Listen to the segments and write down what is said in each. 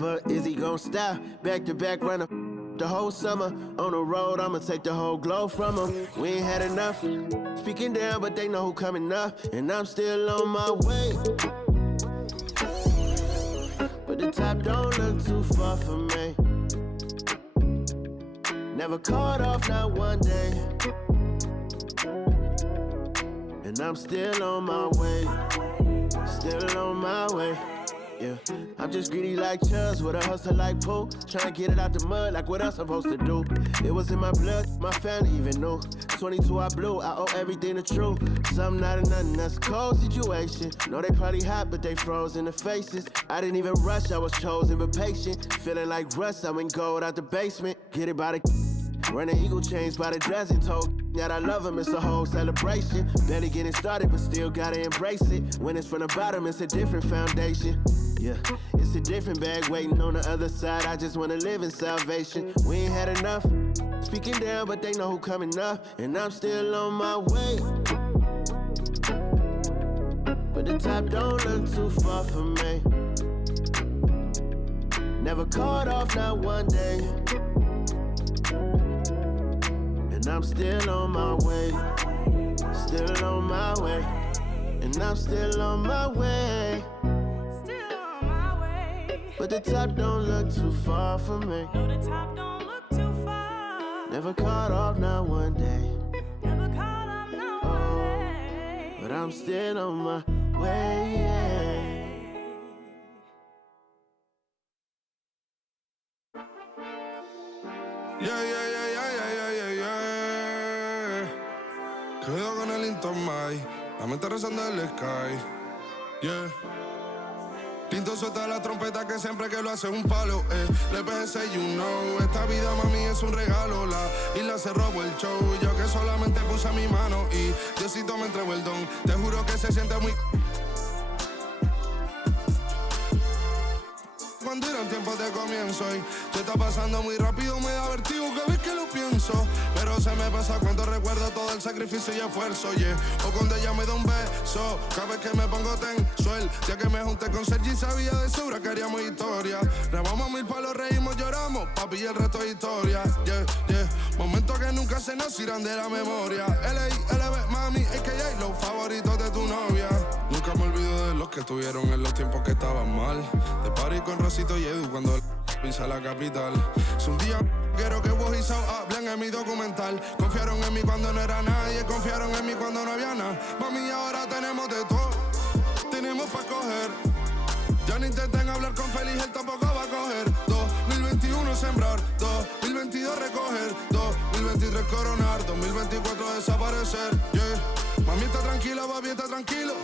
but is he gon' stop? Back to back runner the whole summer. On the road, I'ma take the whole globe from him. We ain't had enough. Speaking down, but they know who coming up. And I'm still on my way. But the top don't look too far for me. Never caught off, not one day. And I'm still on my way. Still on my way. Yeah, I'm just greedy like Chubbs with a hustle like Pooh. Tryna get it out the mud like what else I'm supposed to do. It was in my blood, my family even knew. 22 I blew, I owe everything to true. Something out of nothing, that's a cold situation. Know they probably hot, but they froze in the faces. I didn't even rush, I was chosen but patient. Feeling like rust, I went gold out the basement. Get it by the running eagle chains by the dozen. Told that I love him, it's a whole celebration. Barely getting started, but still gotta embrace it. When it's from the bottom, it's a different foundation. Yeah, it's a different bag waiting on the other side. I just wanna live in salvation. We ain't had enough. Speaking down, but they know who coming up. And I'm still on my way. But the top don't look too far for me. Never caught off, not one day. And I'm still on my way. Still on my way. And I'm still on my way. But the top don't look too far for me. No, the top don't look too far. Never caught off, not one day. Never caught off, not one day. But I'm still on my way, yeah. Quedo con el Intomai, la mente rezando el sky. Yeah. Tinto suelta la trompeta que siempre que lo hace es un palo, Le pensé, you know, esta vida mami es un regalo. La isla se robó el show, yo que solamente puse mi mano y Diosito me entregó el don. Te juro que se siente muy... Cuando eran tiempos de comienzo y te está pasando muy rápido, me da vertigo cada vez que lo pienso. Pero se me pasa cuando recuerdo todo el sacrificio y esfuerzo, yeah. O cuando ella me da un beso, cada vez que me pongo tenso. El día que me junté con Sergi sabía de sobra que haríamos historia. Rebamos mil palos, reímos, lloramos, papi, y el resto es historia, yeah, yeah. Momentos que nunca se nos irán de la memoria. L.A.L.B. mami, a.k.a. los favoritos de tu novia. Nunca me olvido de los que estuvieron en los tiempos que estaban mal. De party con Rosito y Edu cuando pisa la capital. Es un día quiero que vos y Sao hablen en mi documental. Confiaron en mí cuando no era nadie, confiaron en mí cuando no había nada. Mami, ahora tenemos de todo, tenemos pa' coger. Ya no intenten hablar con Feliz, él tampoco va a coger. 2021 sembrar, 2022 recoger, 2023 coronar, 2024 desaparecer, yeah. Mami está tranquila, papi está tranquilo.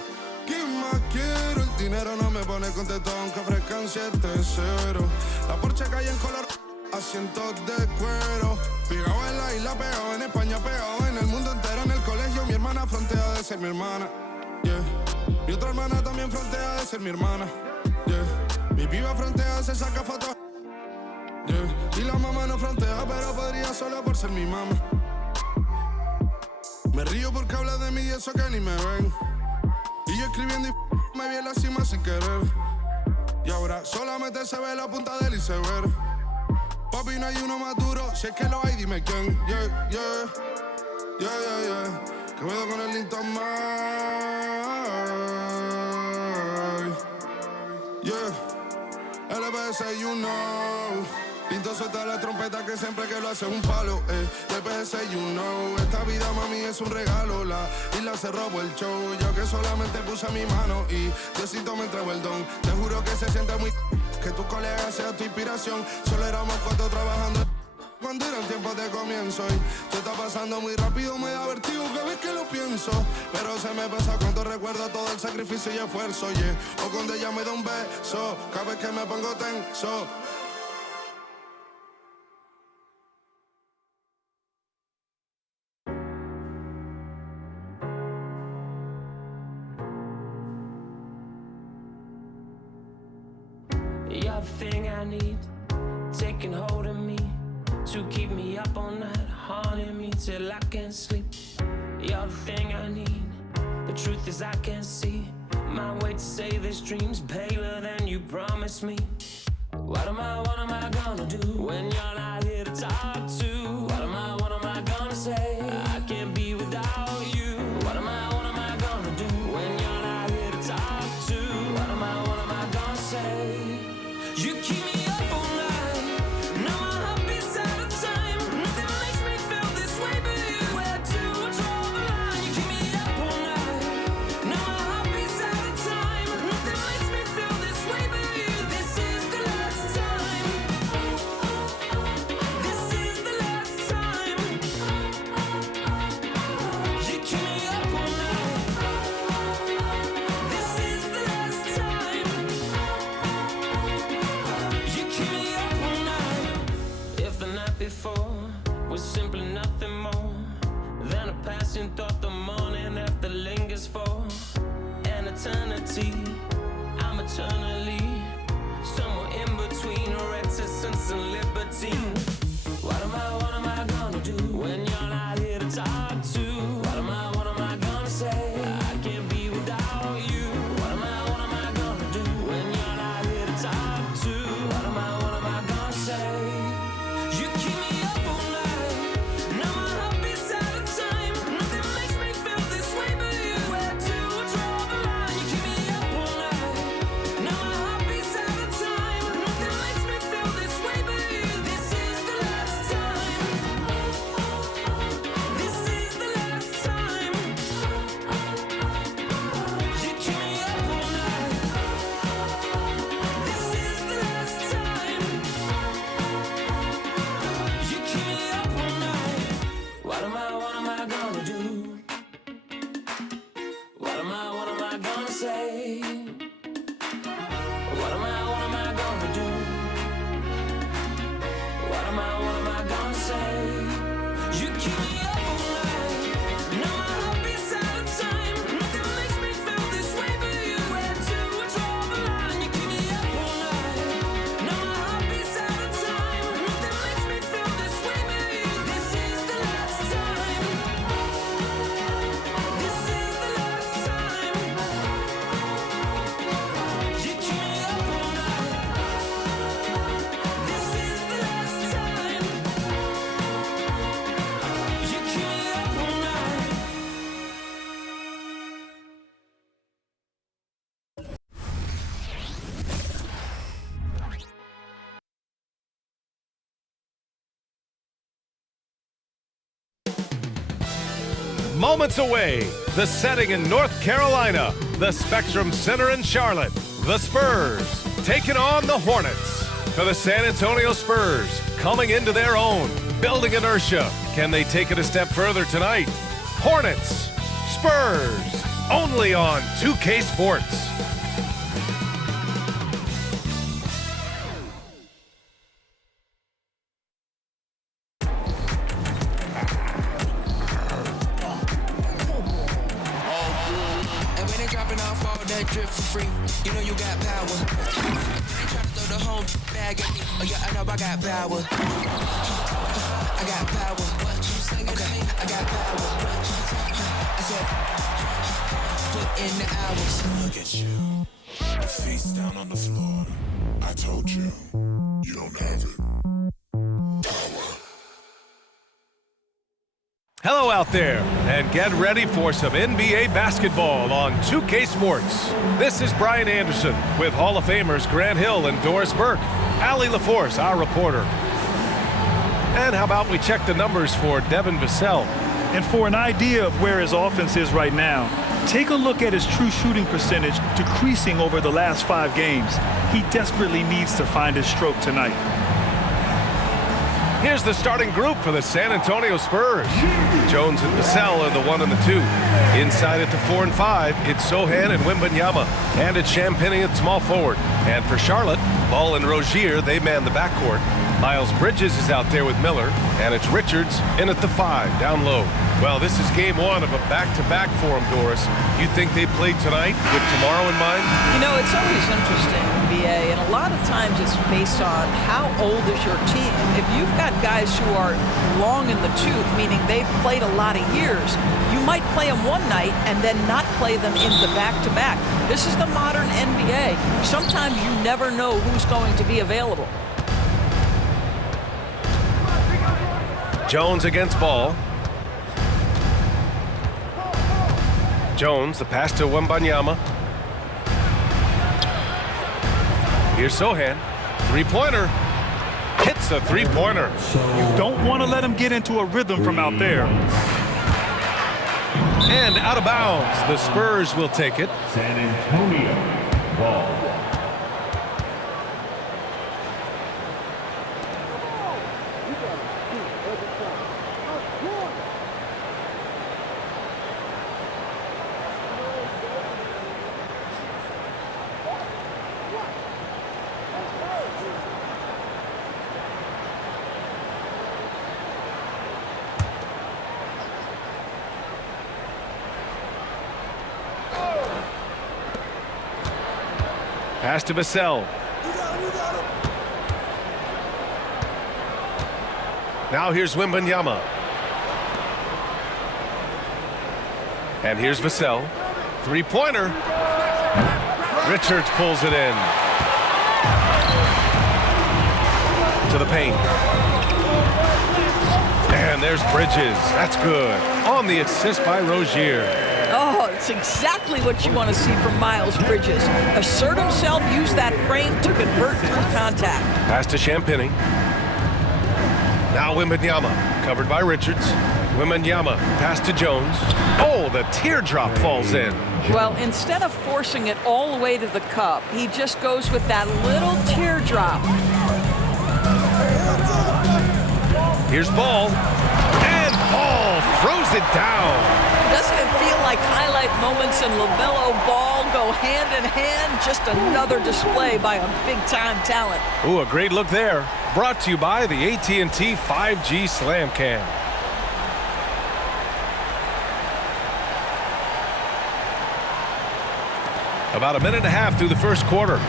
¿Qué más quiero? El dinero no me pone contento aunque ofrezcan 7-0. La Porsche cae en color, asientos de cuero. Pegado en la isla, pegado en España, pegado en el mundo entero. En el colegio mi hermana frontea de ser mi hermana, yeah. Mi otra hermana también frontea de ser mi hermana, yeah. Mi piba frontea, se saca fotos, yeah. Y la mamá no frontea, pero podría solo por ser mi mamá. Me río porque habla de mí y eso que ni me ven. Y yo escribiendo y me vi en la cima sin querer. Y ahora solamente se ve la punta del iceberg. Papi, no hay uno más duro, si es que lo hay, dime quién. Yeah, yeah, yeah, yeah, yeah. Que me con el Linton yeah. LBS, you know. Pinto suelta la trompeta que siempre que lo hace es un palo, LBS, you know. Esta vida, mami, es un regalo. La isla se robó el show, yo que solamente puse mi mano y Diosito me entregó el don. Te juro que se siente muy... que tu colega sea tu inspiración. Solo éramos 4 trabajando cuando eran tiempos de comienzo y te está pasando muy rápido, me da vertigo cada vez que lo pienso. Pero se me pasa cuando recuerdo todo el sacrificio y esfuerzo, yeah. O cuando ella me da un beso, cada vez que me pongo tenso. You're the thing I need, taking hold of me, to keep me up all night, haunting me till I can't sleep. You're the thing I need, the truth is I can't see my way to save this dream's paler than you promised me. What am gonna do when you're not here to talk to? What am I gonna say? I can't be without you. What am I gonna do when you're not here to talk to? What am I gonna say? You keep me up all night. Now my heart beats out of time. Nothing makes me feel this way but you. Where to draw the line? You keep me up all night. Now my heart beats out of time. Nothing makes me feel this way but you. This is the last time. This is the last time. You keep me up all night. This is the last time. You keep me up all night. If the night before was simply nothing more than a passing thought, the morning after lingers for an eternity. I'm eternally somewhere in between reticence and libertine. What am I gonna do when you're not here to talk to? What am I gonna say? I can't be without you. What am I gonna do when you're not here to talk to? What am I gonna say? You keep me up all night. Now my heart beats out of time. Nothing makes me feel this way but you. Where to draw the line? You keep me up all night. Now my heart beats out of time. Nothing makes me feel this way but you. This is the last time. This is the last time. You keep me up all night. This is the last time. You keep me up all night. What am I gonna do? What am I gonna say? What am I gonna do? What am I gonna say? You keep me up all night. Now my heart beats out of time. Nothing makes me feel this way but you. Where to draw the line? You keep me up all night. Now my heart beats out of time. Nothing makes me feel this way but you. This is the last time. This is the last time. You keep me up all night. This is the last time. You keep me up all night. Moments away, the setting in North Carolina, the Spectrum Center in Charlotte, the Spurs taking on the Hornets. For the San Antonio Spurs, coming into their own, building inertia. Can they take it a step further tonight? Hornets, Spurs, only on 2K Sports. And when they dropping off all that drip for free, you know you got power. They try to throw the whole bag at me. Oh yeah, I know I got power. I got power. Okay, I got power. I said, put in the hours. Look at you, face down on the floor. I told you, you don't have it. Hello out there, and get ready for some NBA basketball on 2K Sports. This is Brian Anderson with Hall of Famers Grant Hill and Doris Burke, Allie LaForce, our reporter. And how about we check the numbers for Devin Vassell? And for an idea of where his offense is right now, take a look at his true shooting percentage decreasing over the last 5 games. He desperately needs to find his stroke tonight. Here's the starting group for the San Antonio Spurs. Jones and Vassell are the 1 and the 2. Inside at the 4 and 5, it's Sohan and Wembanyama. And it's Champagnie at small forward. And for Charlotte, Ball and Rozier, they man the backcourt. Miles Bridges is out there with Miller. And it's Richards in at the 5, down low. Well, this is game 1 of a back-to-back for them, Doris. You think they play tonight with tomorrow in mind? You know, it's always interesting, NBA, and a lot of times it's based on how old is your team. If you've got guys who are long in the tooth, meaning they've played a lot of years, you might play them one night and then not play them in the back-to-back. This is the modern NBA. Sometimes you never know who's going to be available. Jones against Ball. Jones, the pass to Wembanyama. Here's Sohan. Three-pointer. Hits a three-pointer. You don't want to let him get into a rhythm from out there. And out of bounds. The Spurs will take it. San Antonio ball. Pass to Vassell. Now here's Wembanyama. And here's Vassell. Three-pointer. Richards pulls it in. To the paint. And there's Bridges. That's good. On the assist by Rozier. Oh, it's exactly what you want to see from Miles Bridges. Assert himself, use that frame to convert through contact. Pass to Champagny. Now Wembanyama, covered by Richards. Wembanyama, pass to Jones. Oh, the teardrop falls in. Well, instead of forcing it all the way to the cup, he just goes with that little teardrop. Here's Ball. And Ball throws it down. Doesn't it feel like highlight moments and LaMelo Ball go hand in hand? Just another display by a big-time talent. Ooh, a great look there. Brought to you by the AT&T 5G Slam Cam. About a minute and a half through the first quarter.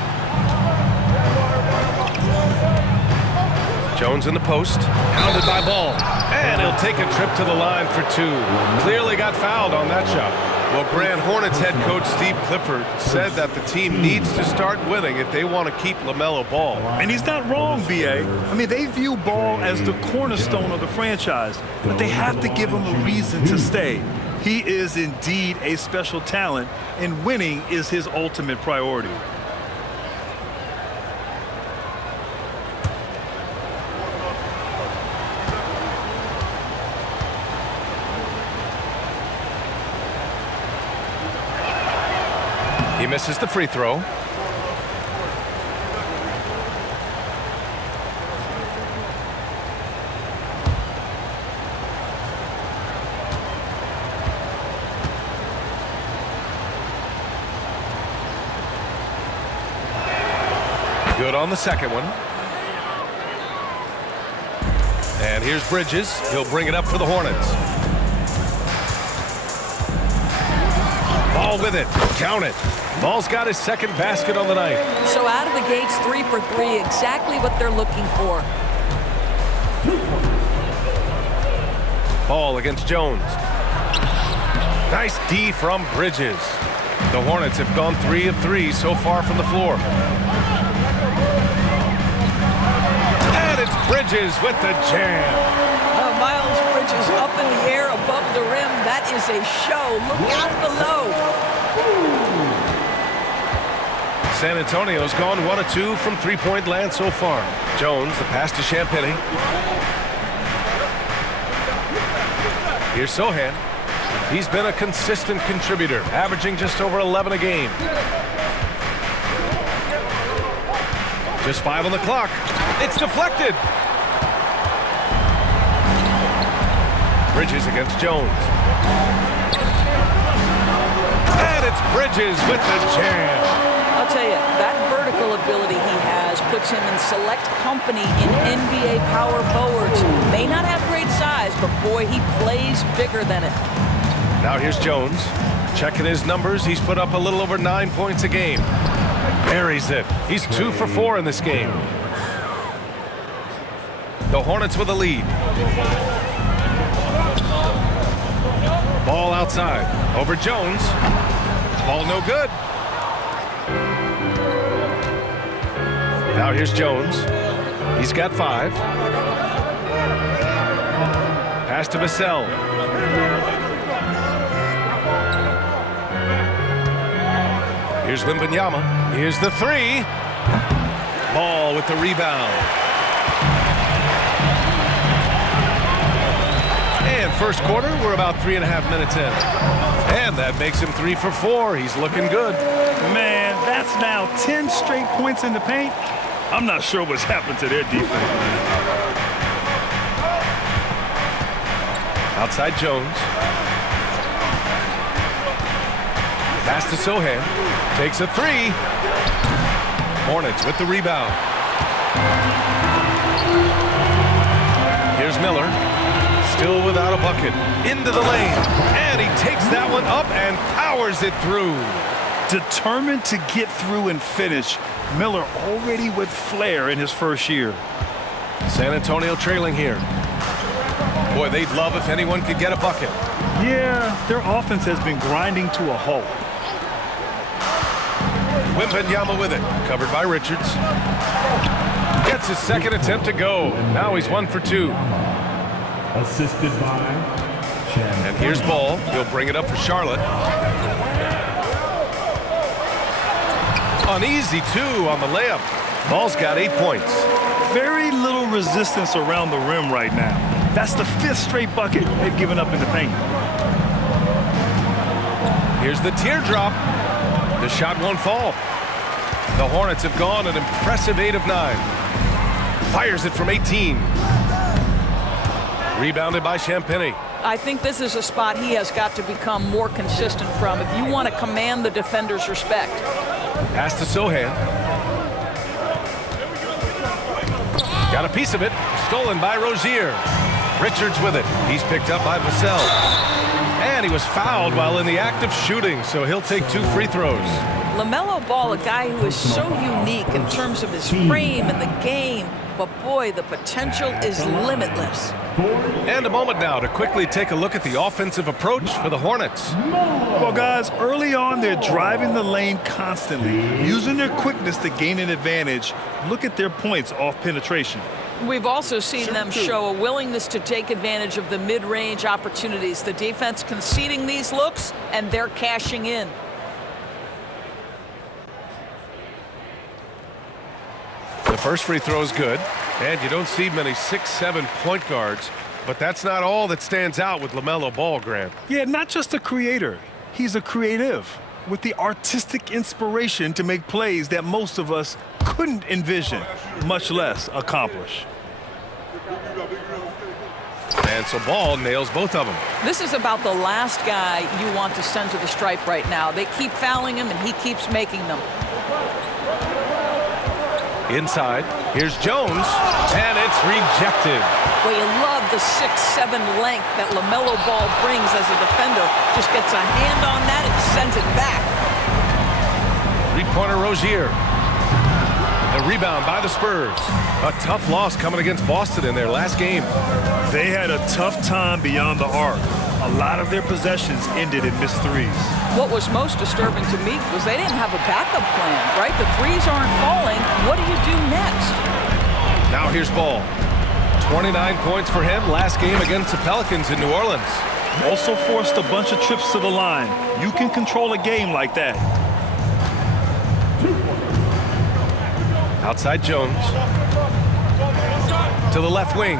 Jones in the post, pounded by Ball, and he'll take a trip to the line for two. Clearly got fouled on that shot. Well, Grand Hornets head coach Steve Clifford said that the team needs to start winning if they want to keep LaMelo Ball. And he's not wrong, B.A. I mean, they view Ball as the cornerstone of the franchise, but they have to give him a reason to stay. He is indeed a special talent, and winning is his ultimate priority. He misses the free throw. Good on the second one. And here's Bridges. He'll bring it up for the Hornets. Ball with it. Count it. Ball's got his second basket on the night. So out of the gates, 3 for 3, exactly what they're looking for. Ball against Jones. Nice D from Bridges. The Hornets have gone 3 of 3 so far from the floor. And it's Bridges with the jam. Miles Bridges up in the air above the rim. That is a show. Look out below. San Antonio's gone 1 of 2 from three-point land so far. Jones, the pass to Champagny. Here's Sohan. He's been a consistent contributor, averaging just over 11 a game. Just 5 on the clock. It's deflected. Bridges against Jones. And it's Bridges with the jam. I'll tell you, that vertical ability he has puts him in select company in NBA power forwards. May not have great size, but boy, he plays bigger than it. Now here's Jones. Checking his numbers, he's put up a little over 9 points a game. Buries it. He's 2 for 4 in this game. The Hornets with a lead. Ball outside. Over Jones. Ball no good. Now here's Jones. He's got 5. Pass to Vassell. Here's Wembanyama. Here's the three. Ball with the rebound. And first quarter, we're about 3.5 minutes in. And that makes him 3 for 4. He's looking good. Man, that's now 10 straight points in the paint. I'm not sure what's happened to their defense. Outside Jones. Pass to Sohan. Takes a three. Hornets with the rebound. Here's Miller. Still without a bucket. Into the lane. And he takes that one up and powers it through. Determined to get through and finish. Miller already with flair in his first year. San Antonio trailing here. Boy, they'd love if anyone could get a bucket. Yeah, their offense has been grinding to a halt. Wembanyama with it. Covered by Richards. Gets his second attempt to go. Now he's 1 for 2. Assisted by And here's Ball. He'll bring it up for Charlotte. An easy 2 on the layup. Ball's got 8 points. Very little resistance around the rim right now. That's the 5th straight bucket they've given up in the paint. Here's the teardrop. The shot won't fall. The Hornets have gone an impressive 8 of 9. Fires it from 18. Rebounded by Champagnie. I think this is a spot he has got to become more consistent from if you want to command the defender's respect. Pass to Sohan. Got a piece of it. Stolen by Rozier. Richards with it. He's picked up by Vassell. And he was fouled while in the act of shooting, so he'll take 2 free throws. LaMelo Ball, a guy who is so unique in terms of his frame and the game, but boy, the potential is limitless. And a moment now to quickly take a look at the offensive approach for the Hornets. Well, guys, early on, they're driving the lane constantly, using their quickness to gain an advantage. Look at their points off penetration. We've also seen them show a willingness to take advantage of the mid-range opportunities. The defense conceding these looks, and they're cashing in. The first free throw is good, and you don't see many 6'7" point guards, but that's not all that stands out with LaMelo Ball, Grant. Yeah, not just a creator. He's a creative with the artistic inspiration to make plays that most of us couldn't envision, much less accomplish. And so Ball nails both of them. This is about the last guy you want to send to the stripe right now. They keep fouling him, and he keeps making them. Inside, here's Jones, and it's rejected. Well, you love the 6'7" length that LaMelo Ball brings as a defender. Just gets a hand on that and sends it back. Three-pointer Rozier. The rebound by the Spurs. A tough loss coming against Boston in their last game. They had a tough time beyond the arc. A lot of their possessions ended in missed threes. What was most disturbing to me was they didn't have a backup plan, right? The threes aren't falling. What do you do next? Now here's Ball. 29 points for him last game against the Pelicans in New Orleans. Also forced a bunch of trips to the line. You can control a game like that. Outside Jones. To the left wing.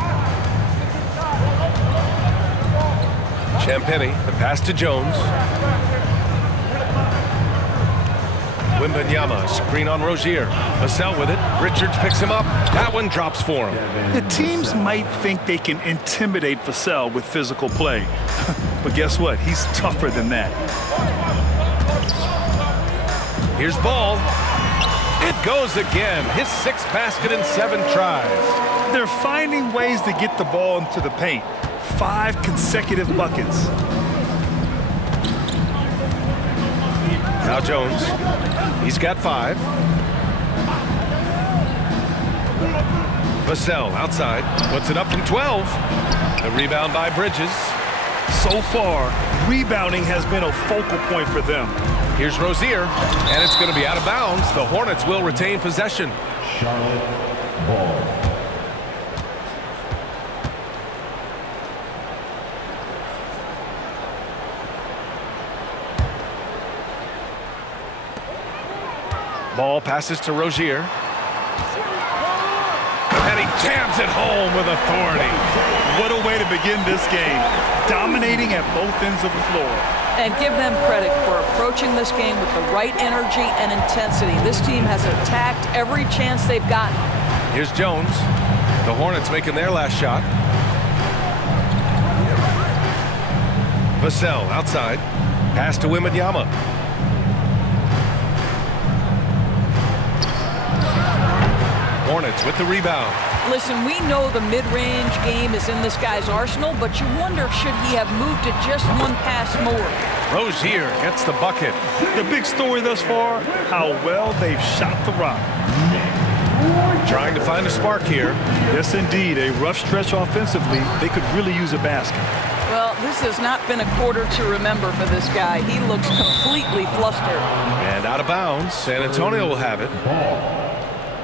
Champagnie, the pass to Jones. Wembanyama, screen on Rozier. Vassell with it. Richards picks him up. That one drops for him. The teams might think they can intimidate Vassell with physical play. But guess what? He's tougher than that. Here's Ball. It goes again. His 6th basket in 7 tries. They're finding ways to get the ball into the paint. 5 consecutive buckets. Now Jones. He's got 5. Vassell outside. Puts it up from 12. The rebound by Bridges. So far, rebounding has been a focal point for them. Here's Rozier, and it's going to be out of bounds. The Hornets will retain possession. Charlotte Ball. Ball passes to Rozier. And he jams it home with authority. What a way to begin this game. Dominating at both ends of the floor. And give them credit for approaching this game with the right energy and intensity. This team has attacked every chance they've gotten. Here's Jones. The Hornets making their last shot. Vassell outside. Pass to Wembanyama. Hornets with the rebound. Listen, we know the mid-range game is in this guy's arsenal, but you wonder, should he have moved it just one pass more? Rozier gets the bucket. The big story thus far, how well they've shot the rock. Trying to find a spark here. Yes, indeed. A rough stretch offensively. They could really use a basket. Well, this has not been a quarter to remember for this guy. He looks completely flustered. And out of bounds. San Antonio will have it.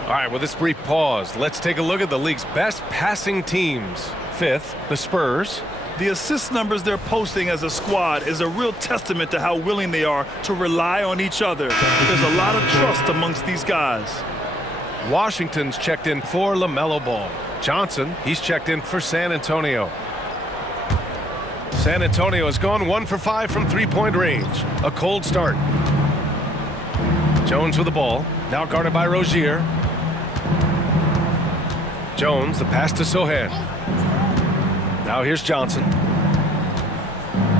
All right, with this brief pause, let's take a look at the league's best passing teams. Fifth, the Spurs. The assist numbers they're posting as a squad is a real testament to how willing they are to rely on each other. There's a lot of trust amongst these guys. Washington's checked in for LaMelo Ball. Johnson, he's checked in for San Antonio. San Antonio has gone 1 for 5 from three-point range. A cold start. Jones with the ball, now guarded by Rozier. Jones, the pass to Sohan. Now here's Johnson.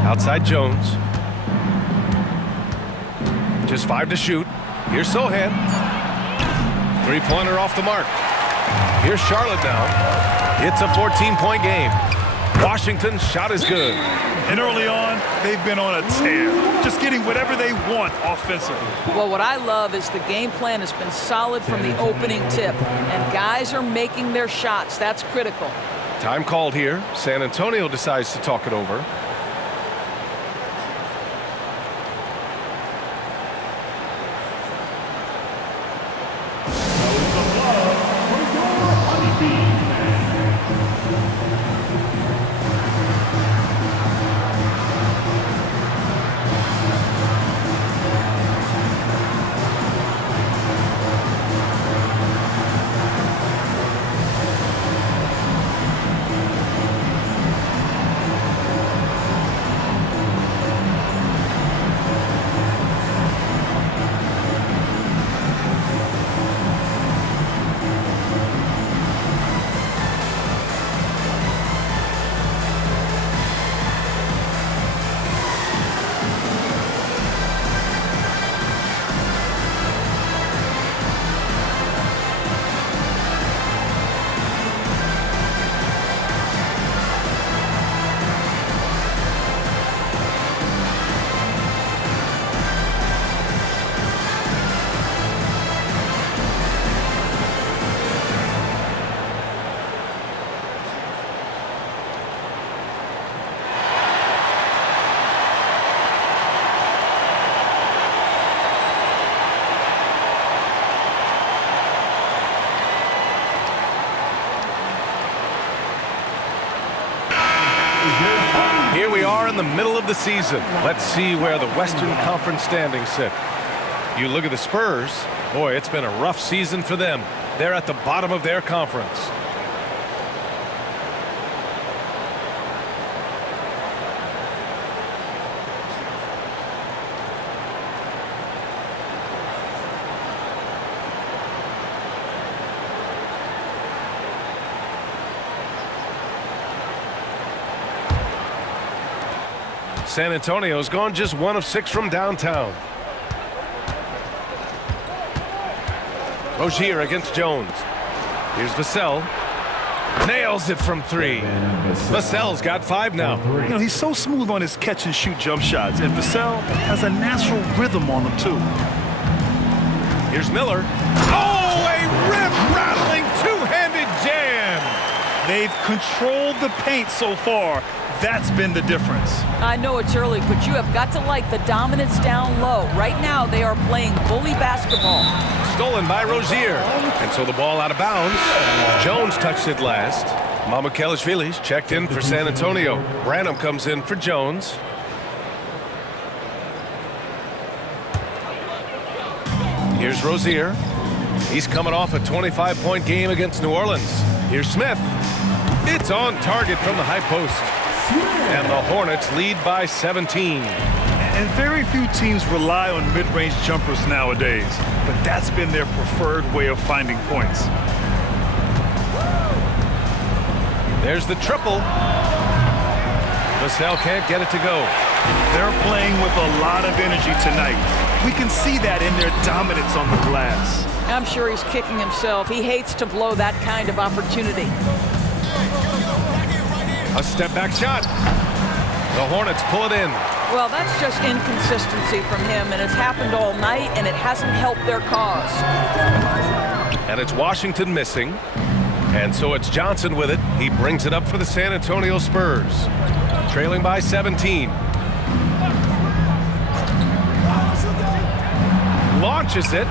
Outside Jones. Just 5 to shoot. Here's Sohan. Three-pointer off the mark. Here's Charlotte now. It's a 14-point game. Washington's shot is good. And early on, they've been on a tear. Just getting whatever they want offensively. Well, what I love is the game plan has been solid from the opening tip. And guys are making their shots. That's critical. Time called here. San Antonio decides to talk it over. Here we are in the middle of the season. Let's see where the Western Conference standings sit. You look at the Spurs. Boy, it's been a rough season for them. They're at the bottom of their conference. San Antonio's gone just 1 of 6 from downtown. Rozier against Jones. Here's Vassell. Nails it from 3. Vassell's got 5 now. You know, he's so smooth on his catch and shoot jump shots, and Vassell has a natural rhythm on him too. Here's Miller. Oh, a rip-rattling two-handed jam. They've controlled the paint so far. That's been the difference. I know it's early, but you have got to like the dominance down low. Right now, they are playing bully basketball. Stolen by Rozier. And so the ball out of bounds. Jones touched it last. Mamukelashvili's checked in for San Antonio. Branham comes in for Jones. Here's Rozier. He's coming off a 25-point game against New Orleans. Here's Smith. It's on target from the high post. And the Hornets lead by 17. And very few teams rely on mid-range jumpers nowadays, but that's been their preferred way of finding points. There's the triple. Vassell can't get it to go. They're playing with a lot of energy tonight. We can see that in their dominance on the glass. I'm sure he's kicking himself. He hates to blow that kind of opportunity. A step-back shot. The Hornets pull it in. Well, that's just inconsistency from him, and it's happened all night, and it hasn't helped their cause. And it's Washington missing. And so it's Johnson with it. He brings it up for the San Antonio Spurs. Trailing by 17. Launches it.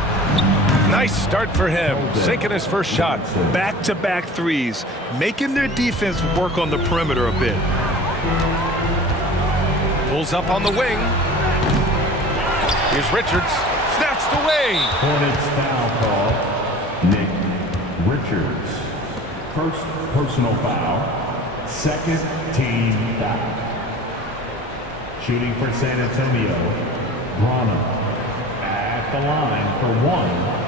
Nice start for him. Sinking his first shot. Back-to-back threes, making their defense work on the perimeter a bit. Pulls up on the wing. Here's Richards. Snatched away. Hornets foul call. Nick Richards. First personal foul. Second team foul. Shooting for San Antonio. Brana at the line for one.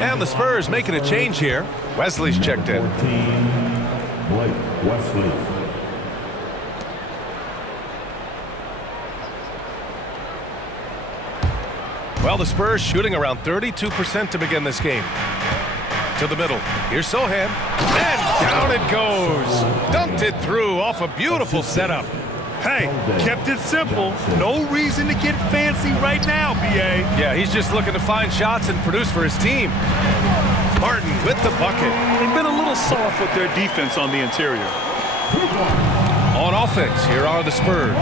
And the Spurs making a change here. Wesley's checked in. 14, Blake Wesley. Well, the Spurs shooting around 32% to begin this game. To the middle. Here's Sohan. And down it goes. Dumped it through off a beautiful setup. Hey, kept it simple. No reason to get fancy right now, B.A. Yeah, he's just looking to find shots and produce for his team. Martin with the bucket. They've been a little soft with their defense on the interior. On offense, here are the Spurs.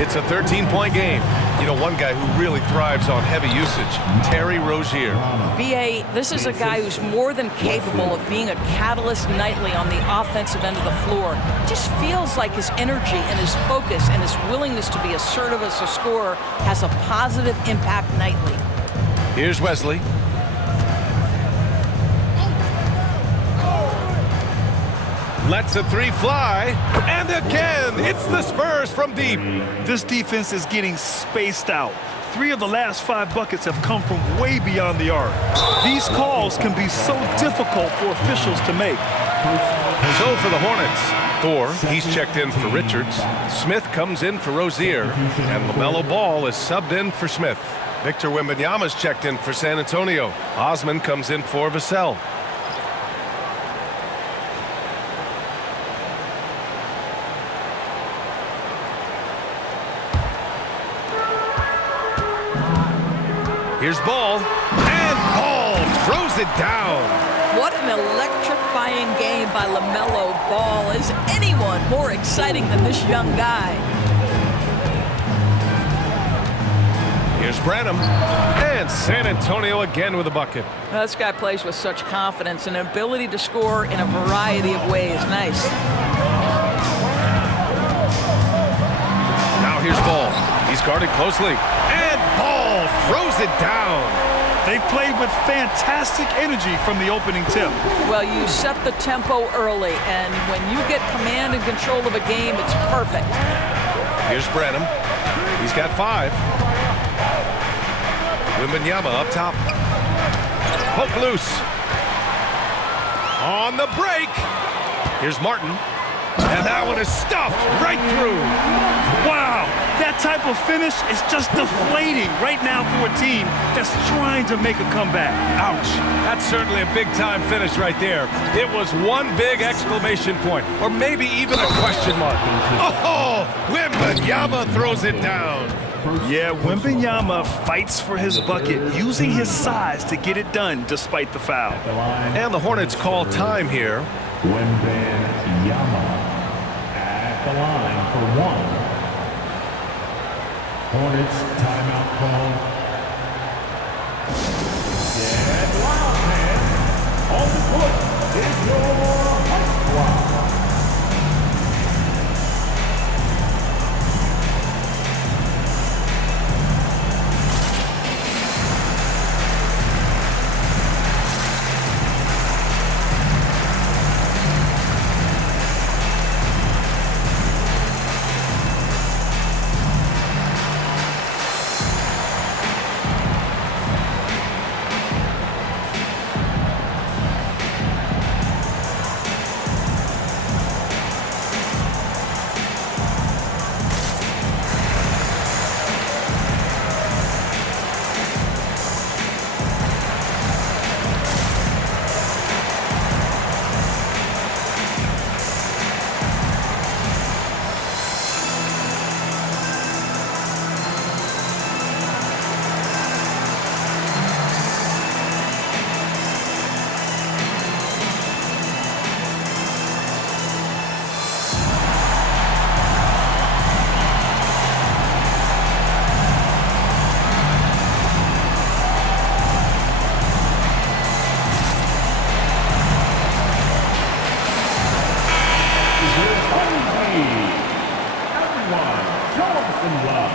It's a 13-point game. You know, one guy who really thrives on heavy usage, Terry Rozier. B.A., this is a guy who's more than capable of being a catalyst nightly on the offensive end of the floor. It just feels like his energy and his focus and his willingness to be assertive as a scorer has a positive impact nightly. Here's Wesley. Lets a three fly, and again, it's the Spurs from deep. This defense is getting spaced out. 3 of the last 5 buckets have come from way beyond the arc. These calls can be so difficult for officials to make. So for the Hornets, Thor, he's checked in for Richards. Smith comes in for Rozier, and LaMelo Ball is subbed in for Smith. Victor Wembanyama's checked in for San Antonio. Osman comes in for Vassell. Here's Ball, and Ball throws it down. What an electrifying game by LaMelo Ball. Is anyone more exciting than this young guy? Here's Branham, and San Antonio again with a bucket. Well, this guy plays with such confidence and ability to score in a variety of ways. Nice. Now here's Ball. He's guarded closely, and Ball throws it down. They've played with fantastic energy from the opening tip. Well, you set the tempo early, and when you get command and control of a game, it's perfect. Here's Branham. He's got 5. Wembanyama up top. Poke loose. On the break. Here's Martin. And that one is stuffed right through. Wow, that type of finish is just deflating right now for a team that's trying to make a comeback. Ouch. That's certainly a big-time finish right there. It was one big exclamation point, or maybe even a question mark. Oh, Wembanyama throws it down. Yeah, Wembanyama fights for his bucket, using his size to get it done despite the foul. And the Hornets call time here. Wembanyama at the line for 1. Hornets timeout call. Get loud, man. On the court is your hot squad. Everyone, show us some love.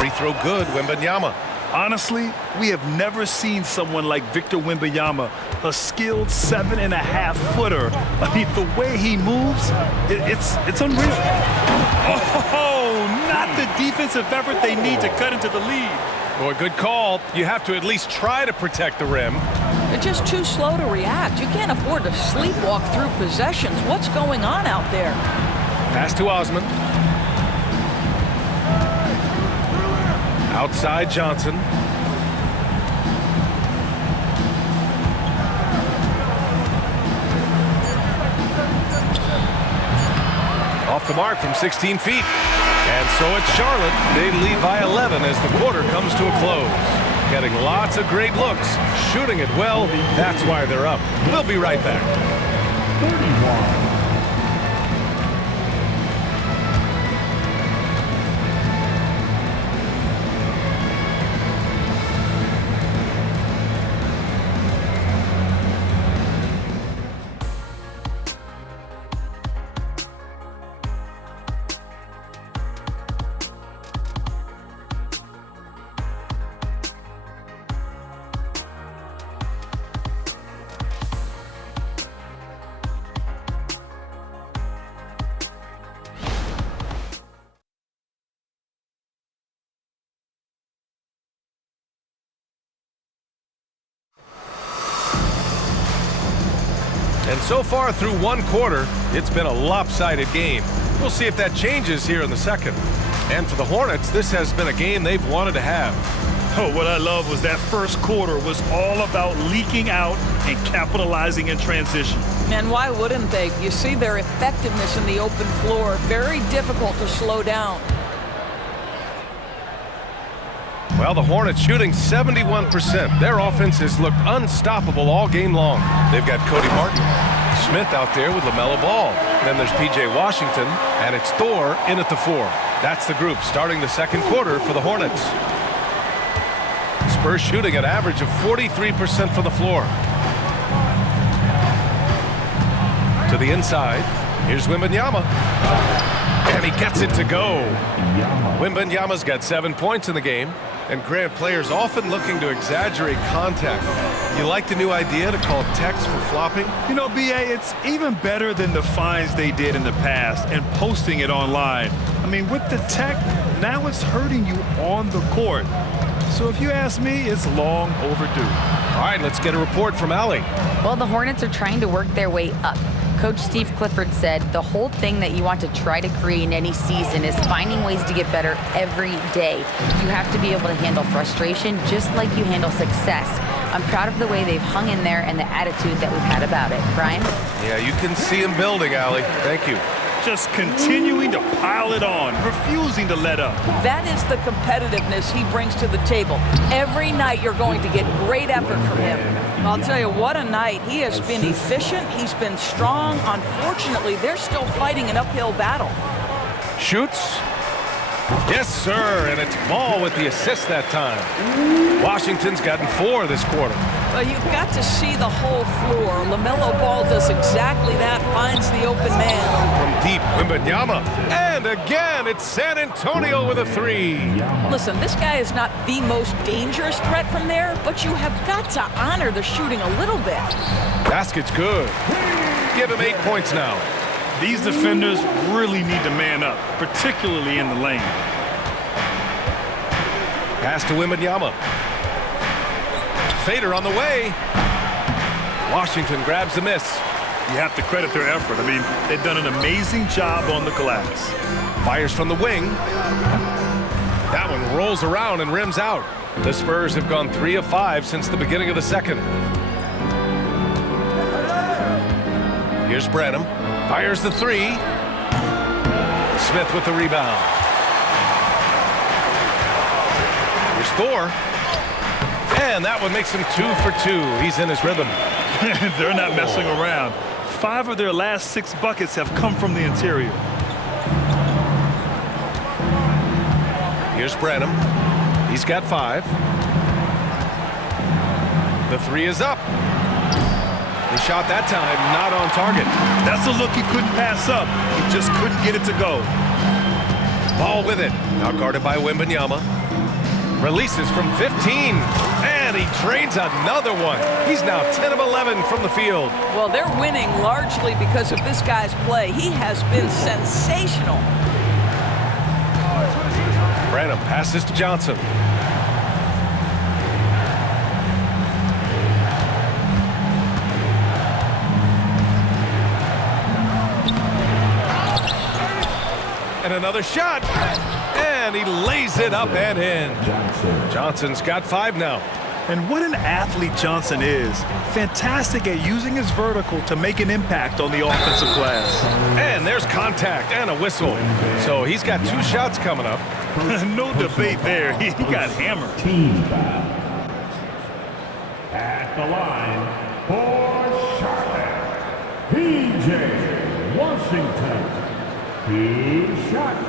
Free throw good, Wembanyama. Honestly, we have never seen someone like Victor Wembanyama, a skilled 7.5-footer. I mean, the way he moves, it's unreal. Oh, not the defensive effort they need to cut into the lead. Boy, good call. You have to at least try to protect the rim. They're just too slow to react. You can't afford to sleepwalk through possessions. What's going on out there? Pass to Osman. Outside Johnson. Off the mark from 16 feet. And so it's Charlotte. They lead by 11 as the quarter comes to a close. Getting lots of great looks, shooting it well. That's why they're up. We'll be right back. 31. And so far through one quarter, it's been a lopsided game. We'll see if that changes here in the second. And for the Hornets, this has been a game they've wanted to have. Oh, what I love was that first quarter was all about leaking out and capitalizing in transition. And why wouldn't they? You see their effectiveness in the open floor. Very difficult to slow down. Well, the Hornets shooting 71%. Their offense has looked unstoppable all game long. They've got Cody Martin, Smith out there with LaMelo Ball. Then there's P.J. Washington, and it's Thor in at the 4. That's the group starting the second quarter for the Hornets. Spurs shooting an average of 43% from the floor. To the inside. Here's Wembanyama. And he gets it to go. Wembanyama's got 7 points in the game. And Grant, players often looking to exaggerate contact. You like the new idea to call text for flopping? You know, B.A., it's even better than the fines they did in the past and posting it online. I mean, with the tech, now it's hurting you on the court. So if you ask me, it's long overdue. All right, let's get a report from Allie. Well, the Hornets are trying to work their way up. Coach Steve Clifford said the whole thing that you want to try to create in any season is finding ways to get better every day. You have to be able to handle frustration just like you handle success. I'm proud of the way they've hung in there and the attitude that we've had about it. Brian? Yeah, you can see him building, Allie. Thank you. Just continuing to pile it on, refusing to let up. That is the competitiveness he brings to the table. Every night you're going to get great effort from him. I'll tell you, what a night. He has been efficient. He's been strong. Unfortunately, they're still fighting an uphill battle. Shoots. Yes, sir, and it's Ball with the assist that time. Washington's gotten 4 this quarter. Well, you've got to see the whole floor. LaMelo Ball does exactly that, finds the open man. From deep, Wembanyama. And again, it's San Antonio with a 3. Listen, this guy is not the most dangerous threat from there, but you have got to honor the shooting a little bit. Basket's good. Give him 8 points now. These defenders really need to man up, particularly in the lane. Pass to Wembanyama. Fader on the way. Washington grabs the miss. You have to credit their effort. I mean, they've done an amazing job on the glass. Fires from the wing. That one rolls around and rims out. The Spurs have gone 3 of 5 since the beginning of the second. Here's Branham. Fires the 3. Smith with the rebound. Here's Thor. And that one makes him 2 for 2. He's in his rhythm. They're not messing around. 5 of their last 6 buckets have come from the interior. Here's Branham. He's got 5. The 3 is up. The shot that time not on target. That's a look he couldn't pass up. He just couldn't get it to go. Ball with it. Now guarded by Wembanyama. Releases from 15. And he drains another one. He's now 10 of 11 from the field. Well, they're winning largely because of this guy's play. He has been sensational. Branham passes to Johnson. And another shot. And he lays it up and in. Johnson's got 5 now. And what an athlete Johnson is. Fantastic at using his vertical to make an impact on the offensive glass. And there's contact and a whistle. So he's got 2 shots coming up. No debate there. He got hammered. Team foul. At the line for Charlotte, P.J. Washington. 2 shots.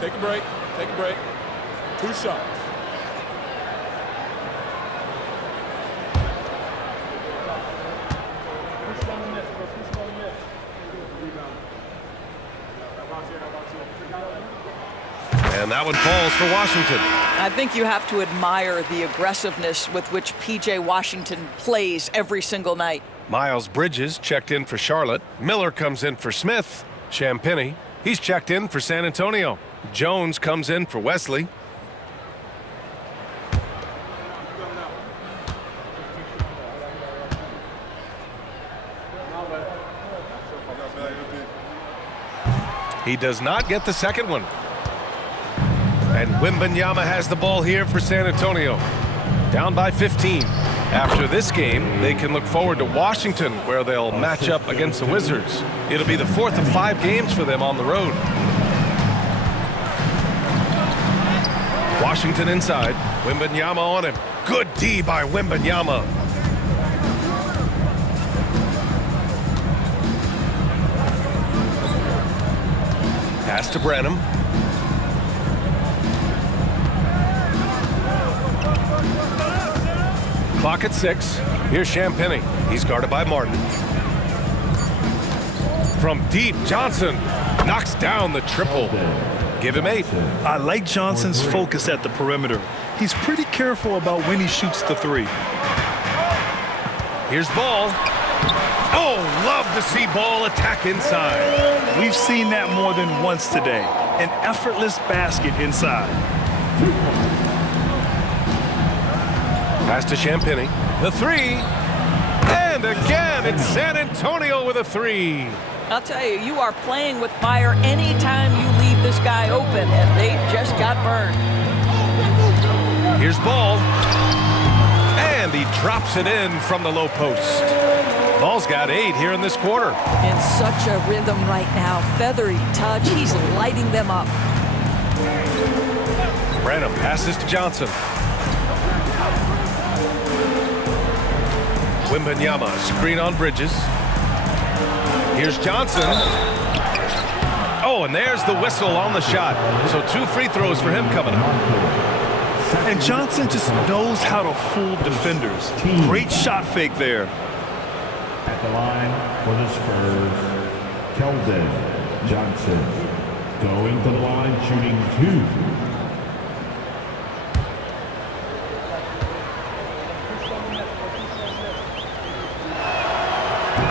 Take a break. Take a break. 2 shots. And that one falls for Washington. I think you have to admire the aggressiveness with which P.J. Washington plays every single night. Miles Bridges checked in for Charlotte. Miller comes in for Smith. Champagnie, he's checked in for San Antonio. Jones comes in for Wesley. He does not get the second one. And Wembanyama has the ball here for San Antonio. Down by 15. After this game, they can look forward to Washington, where they'll match up against the Wizards. It'll be the 4th of 5 games for them on the road. Washington inside. Wembanyama on him. Good D by Wembanyama. Pass to Branham. Clock at 6. Here's Champagnie. He's guarded by Martin. From deep, Johnson knocks down the triple. Give him 8. I like Johnson's focus at the perimeter. He's pretty careful about when he shoots the 3. Here's Ball. Oh, love to see Ball attack inside. We've seen that more than once today. An effortless basket inside. Pass to Champagny. The three. And again, it's San Antonio with a three. I'll tell you, you are playing with fire anytime you leave this guy open, and they just got burned. Here's Ball. And he drops it in from the low post. Ball's got 8 here in this quarter. In such a rhythm right now. Feathery touch. He's lighting them up. Branham passes to Johnson. Wembanyama, screen on Bridges. Here's Johnson. Oh, and there's the whistle on the shot. So 2 free throws for him coming up. And Johnson just knows how to fool defenders. Great shot fake there. At the line for the Spurs, Keldon Johnson. Going to the line, shooting 2.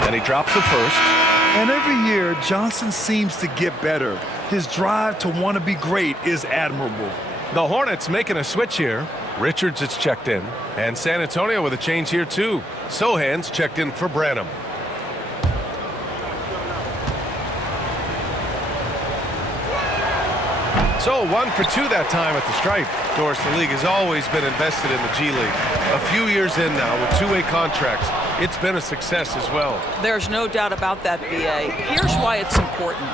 And he drops the first. And every year, Johnson seems to get better. His drive to want to be great is admirable. The Hornets making a switch here. Richards is checked in. And San Antonio with a change here, too. Sohan's checked in for Branham. So 1 for 2 that time at the stripe. Of course, the league has always been invested in the G League. A few years in now with 2-way contracts. It's been a success as well. There's no doubt about that, B.A. Here's why it's important.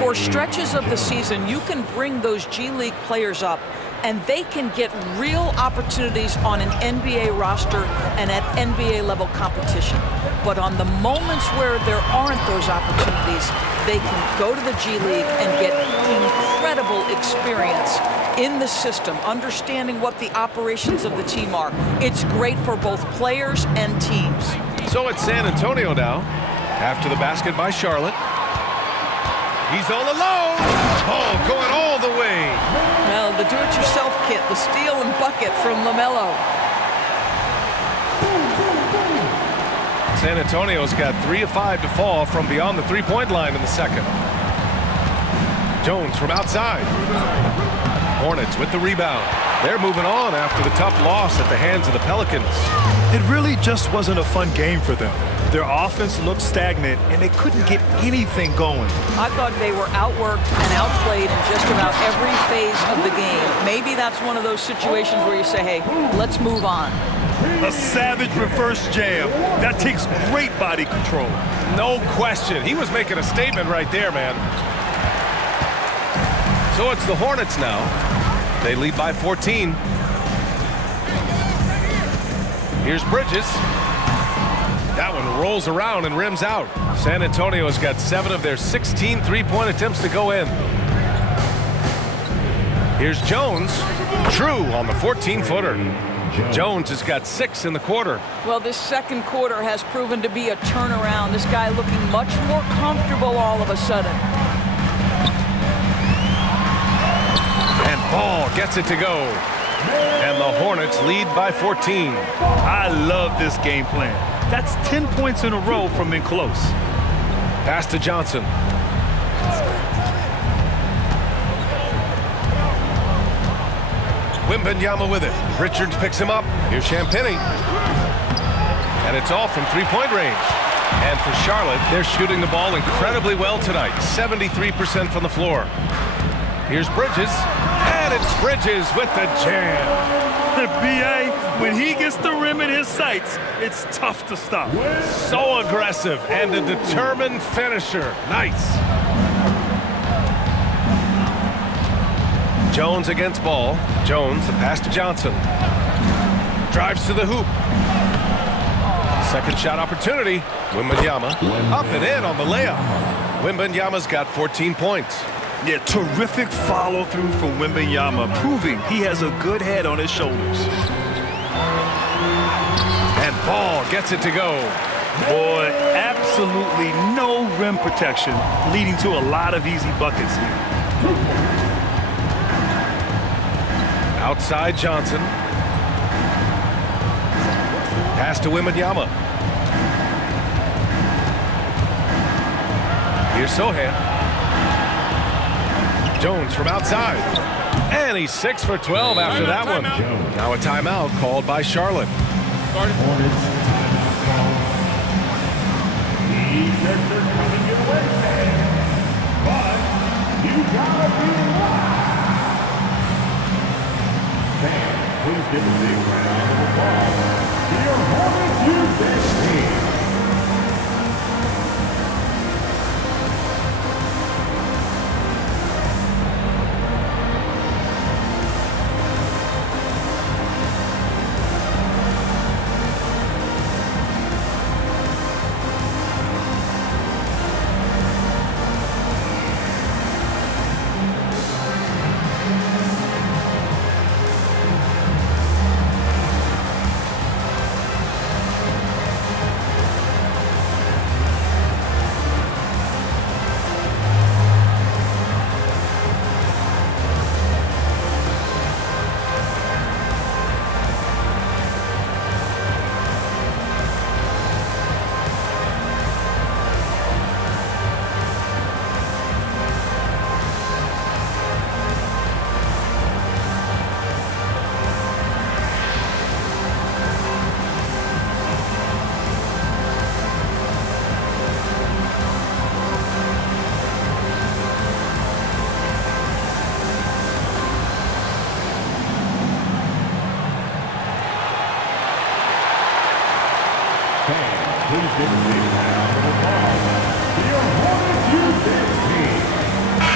For stretches of the season, you can bring those G League players up, and they can get real opportunities on an NBA roster and at NBA level competition. But on the moments where there aren't those opportunities, they can go to the G League and get incredible experience in the system, understanding what the operations of the team are. It's great for both players and teams. So it's San Antonio now. After the basket by Charlotte. He's all alone. Oh, going all the way. Well, the do-it-yourself kit, the steal and bucket from LaMelo. San Antonio's got 3 of 5 to fall from beyond the three-point line in the second. Jones from outside. Hornets with the rebound. They're moving on after the tough loss at the hands of the Pelicans. It really just wasn't a fun game for them. Their offense looked stagnant, and they couldn't get anything going. I thought they were outworked and outplayed in just about every phase of the game. Maybe that's one of those situations where you say, hey, let's move on. A savage reverse jam. That takes great body control. No question. He was making a statement right there, man. So it's the Hornets now. They lead by 14. Here's Bridges. That one rolls around and rims out. San Antonio's got 7 of their 16 three-point attempts to go in. Here's Jones. True on the 14-footer. Jones has got 6 in the quarter. Well, this second quarter has proven to be a turnaround. This guy looking much more comfortable all of a sudden. And Ball gets it to go. And the Hornets lead by 14. I love this game plan. That's 10 points in a row from in close. Pass to Johnson. Wembanyama with it. Richards picks him up. Here's Champagny. And it's all from three-point range. And for Charlotte, they're shooting the ball incredibly well tonight. 73% from the floor. Here's Bridges. And it's Bridges with the jam. B.A., when he gets the rim in his sights, it's tough to stop. So aggressive and a determined finisher. Nice. Jones against Ball. Jones, the pass to Johnson. Drives to the hoop. Second shot opportunity. Wembanyama up and in on the layup. Wembanyama's got 14 points. Yeah, terrific follow-through from Wembanyama, proving he has a good head on his shoulders. And Ball gets it to go. Boy, absolutely no rim protection, leading to a lot of easy buckets here. Outside Johnson. Pass to Wembanyama. Here's Sohan. Jones from outside. And he's 6 for 12 after that one. Now a timeout called by Charlotte. Hornets timeout call. He said they're coming your way, fans, but you gotta be live. Fans, please give a big round of applause to your Hornets Music team.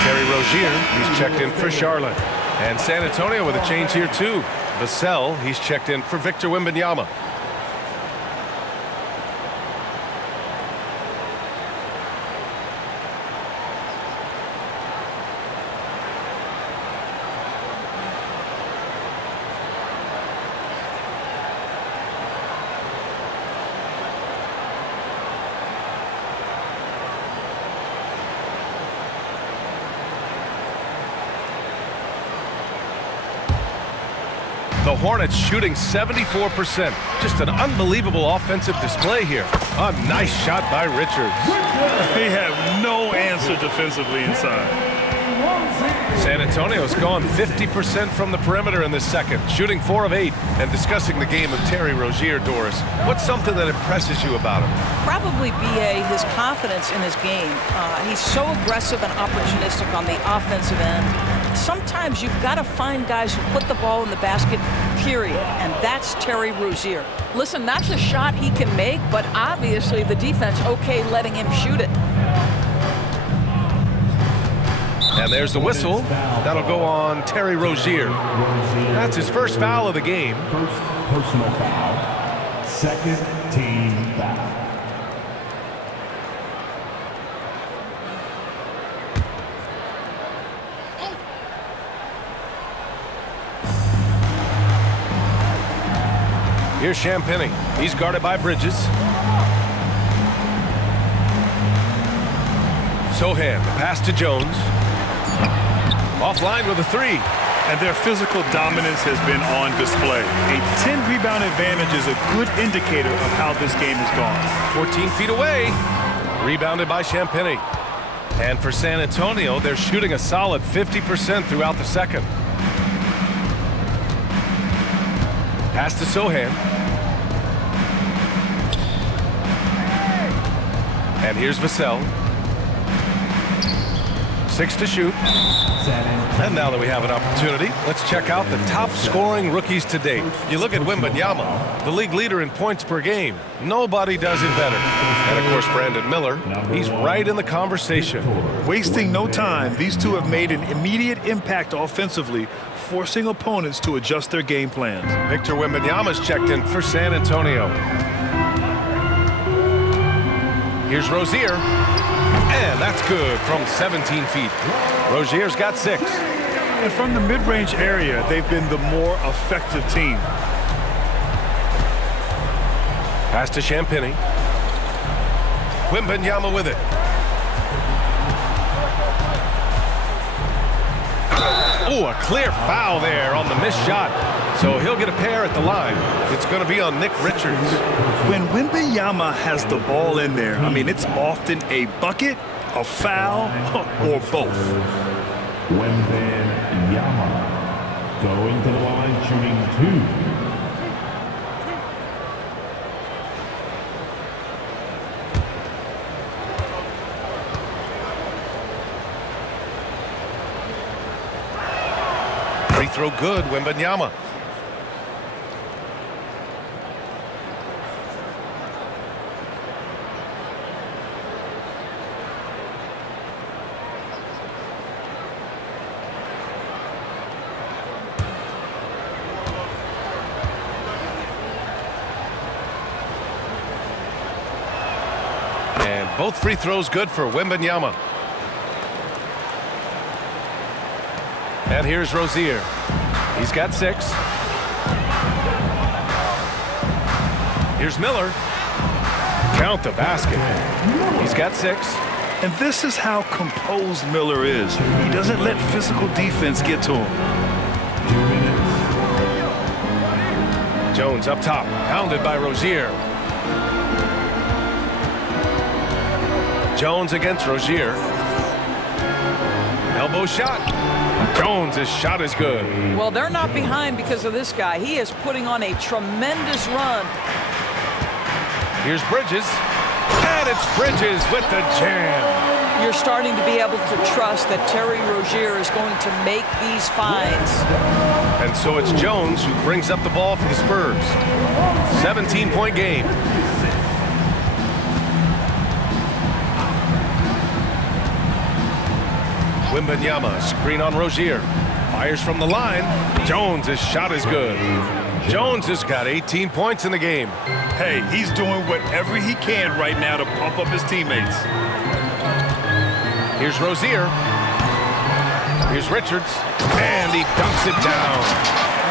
Terry Rozier, he's checked in for Charlotte. And San Antonio with a change here too. Vassell, he's checked in for Victor Wembanyama. The Hornets shooting 74%. Just an unbelievable offensive display here. A nice shot by Richards. They have no answer defensively inside. San Antonio's gone 50% from the perimeter in this second, shooting 4 of 8. And discussing the game of Terry Rozier, Doris, what's something that impresses you about him? Probably B.A., his confidence in his game. He's so aggressive and opportunistic on the offensive end. Sometimes you've got to find guys who put the ball in the basket, period, and that's Terry Rozier. Listen, that's a shot he can make, but obviously the defense okay letting him shoot it. And there's the whistle. That'll go on Terry Rozier. That's his first foul of the game. First personal foul. Second team foul. Here's Champagny. He's guarded by Bridges. Sohan, the pass to Jones. Offline with a 3. And their physical dominance has been on display. A 10-rebound advantage is a good indicator of how this game has gone. 14 feet away. Rebounded by Champagny. And for San Antonio, they're shooting a solid 50% throughout the second. Pass to Sohan. And here's Vassell. 6 to shoot. And now that we have an opportunity, let's check out the top scoring rookies to date. You look at Wembanyama, the league leader in points per game. Nobody does it better. And of course, Brandon Miller, he's right in the conversation. Wasting no time, these two have made an immediate impact offensively, forcing opponents to adjust their game plans. Victor Wembanyama's checked in for San Antonio. Here's Rozier. And that's good from 17 feet. Rozier's got 6. And from the mid-range area, they've been the more effective team. Pass to Champagny. Wembanyama with it. Oh, a clear foul there on the missed shot. So he'll get a pair at the line. It's going to be on Nick Richards. When Wembanyama has the ball in there, I mean, it's often a bucket, a foul, or both. Wembanyama. going to the line, shooting 2. Free throw good, Wembanyama. And both free throws good for Wembanyama. And here's Rozier. He's got 6. Here's Miller. Count the basket. He's got 6. And this is how composed Miller is. He doesn't let physical defense get to him. 2 minutes. Jones up top, pounded by Rozier. Jones against Rozier. Elbow shot. Jones' shot is good. Well, they're not behind because of this guy. He is putting on a tremendous run. Here's Bridges. And it's Bridges with the jam. You're starting to be able to trust that Terry Rozier is going to make these finds. And so it's Jones who brings up the ball for the Spurs. 17-point game. Wembanyama, screen on Rozier. Fires from the line. Jones' shot is good. Jones has got 18 points in the game. Hey, he's doing whatever he can right now to pump up his teammates. Here's Rozier. Here's Richards. And he dunks it down.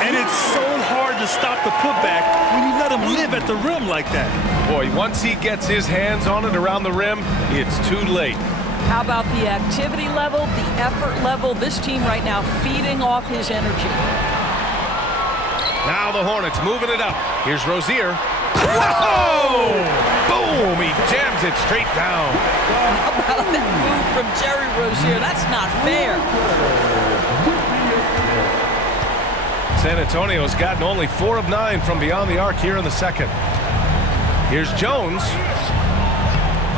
And it's so hard to stop the putback when you let him live at the rim like that. Boy, once he gets his hands on it around the rim, it's too late. How about the activity level, the effort level? This team right now feeding off his energy. Now the Hornets moving it up. Here's Rozier. Whoa! Boom! He jams it straight down. How about that move from Terry Rozier? That's not fair. San Antonio's gotten only 4 of 9 from beyond the arc here in the second. Here's Jones.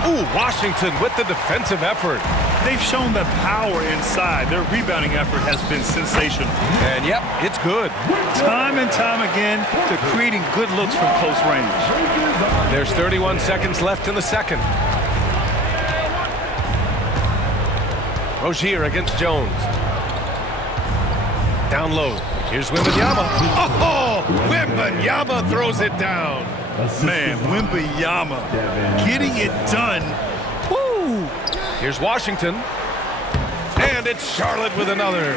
Ooh, Washington with the defensive effort. They've shown the power inside. Their rebounding effort has been sensational. And yep, it's good. Time and time again, they're creating good looks from close range. There's 31 seconds left in the second. Rozier against Jones. Down low. Here's Wembanyama. Oh, Wembanyama throws it down. Man, Wembanyama getting it done. Woo! Here's Washington. And it's Charlotte with another.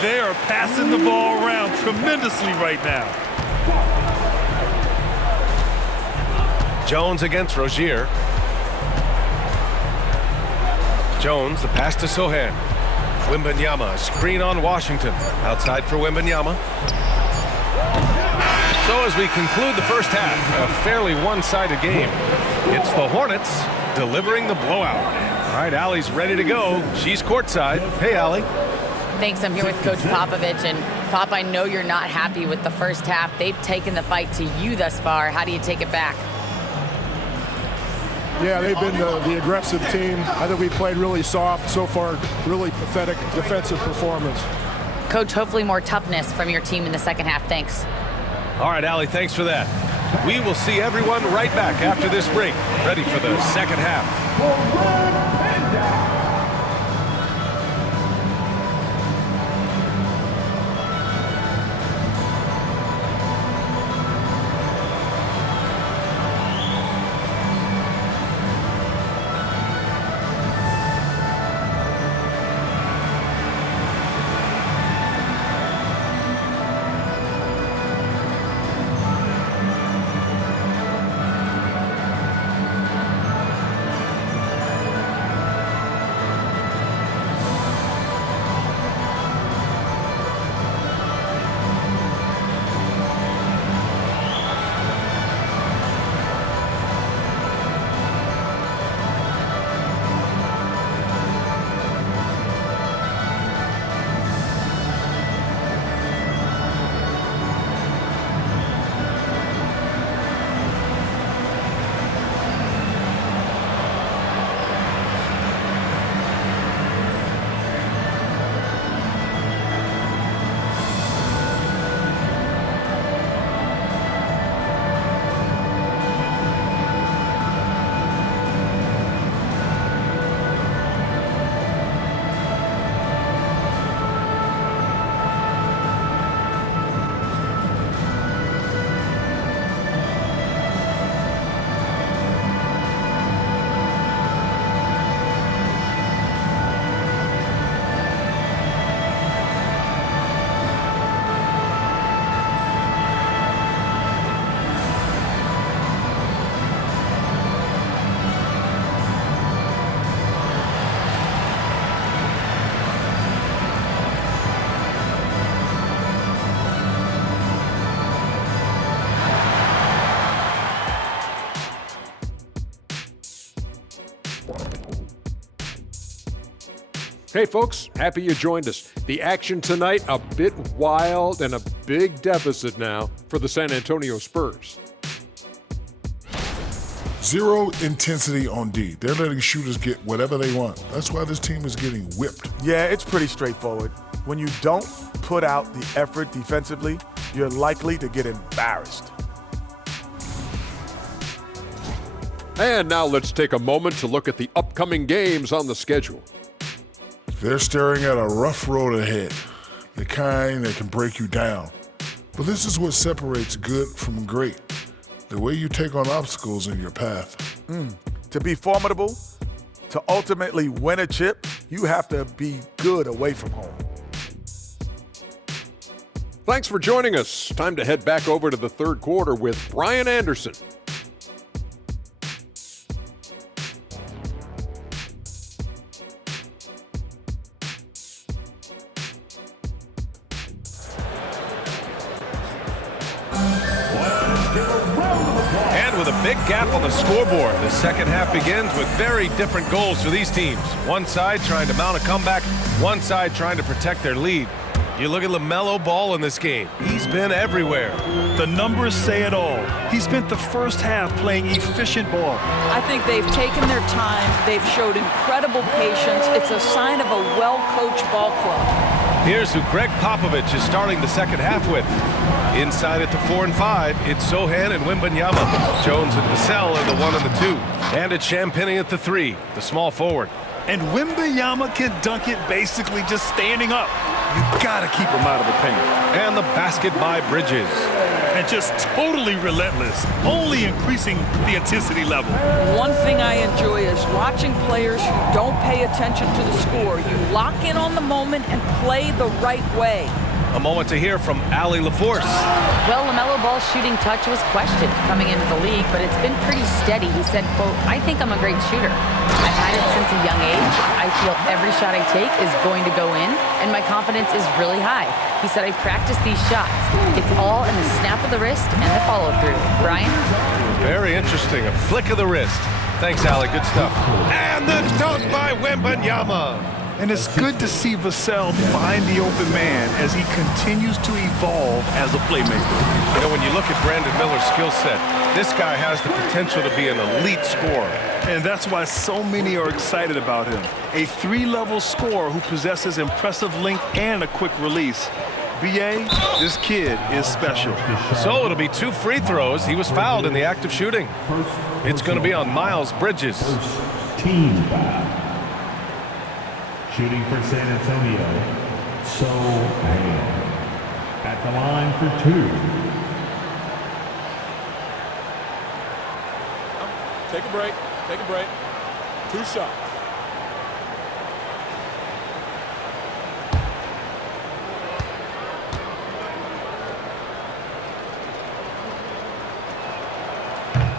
They are passing the ball around tremendously right now. Jones against Rozier. Jones, the pass to Sohan. Wembanyama, screen on Washington. Outside for Wembanyama. So as we conclude the first half, a fairly one-sided game. It's the Hornets delivering the blowout. All right, Allie's ready to go. She's courtside. Hey, Allie. Thanks. I'm here with Coach Popovich. And, Pop, I know you're not happy with the first half. They've taken the fight to you thus far. How do you take it back? Yeah, they've been the aggressive team. I think we played really soft. So far, really pathetic defensive performance. Coach, hopefully more toughness from your team in the second half. Thanks. All right, Allie, thanks for that. We will see everyone right back after this break, ready for the second half. Hey folks, happy you joined us. The action tonight, a bit wild and a big deficit now for the San Antonio Spurs. Zero intensity on D. They're letting shooters get whatever they want. That's why this team is getting whipped. Yeah, it's pretty straightforward. When you don't put out the effort defensively, you're likely to get embarrassed. And now let's take a moment to look at the upcoming games on the schedule. They're staring at a rough road ahead, the kind that can break you down. But this is what separates good from great, the way you take on obstacles in your path. To be formidable, to ultimately win a chip, you have to be good away from home. Thanks for joining us. Time to head back over to the third quarter with Brian Anderson. And with a big gap on the scoreboard, the second half begins with very different goals for these teams. One side trying to mount a comeback, one side trying to protect their lead. You look at LaMelo Ball in this game. He's been everywhere. The numbers say it all. He spent the first half playing efficient ball. I think they've taken their time. They've showed incredible patience. It's a sign of a well-coached ball club. Here's who Greg Popovich is starting the second half with. Inside at the 4 and 5, it's Sohan and Wembanyama. Jones and Vassell are the 1 and the 2. And it's Champagnie at the 3, the small forward. And Wembanyama can dunk it basically just standing up. You gotta keep him out of the paint. And the basket by Bridges. And just totally relentless, only increasing the intensity level. One thing I enjoy is watching players who don't pay attention to the score. You lock in on the moment and play the right way. A moment to hear from Allie LaForce. Well, LaMelo Ball's shooting touch was questioned coming into the league, but it's been pretty steady. He said, quote, "I think I'm a great shooter. I've had it since a young age. I feel every shot I take is going to go in, and my confidence is really high." He said, "I practice these shots. It's all in the snap of the wrist and the follow-through." Brian? Very interesting. A flick of the wrist. Thanks, Allie. Good stuff. And the dunk by Wembanyama. And it's good to see Vassell find the open man as he continues to evolve as a playmaker. You know, when you look at Brandon Miller's skill set, this guy has the potential to be an elite scorer. And that's why so many are excited about him. A 3-level scorer who possesses impressive length and a quick release. BA, this kid is special. So it'll be 2 free throws. He was fouled in the act of shooting. It's going to be on Miles Bridges. Team foul. Shooting for San Antonio, Sohan. At the line for 2. Take a break. Take a break. 2 shots.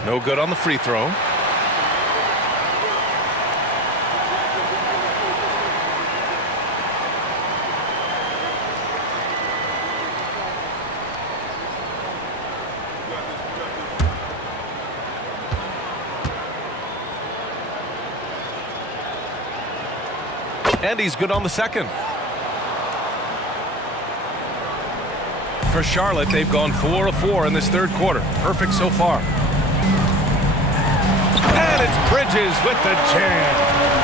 No good on the free throw. And he's good on the second. For Charlotte, they've gone 4 of 4 in this third quarter. Perfect so far. And it's Bridges with the jam.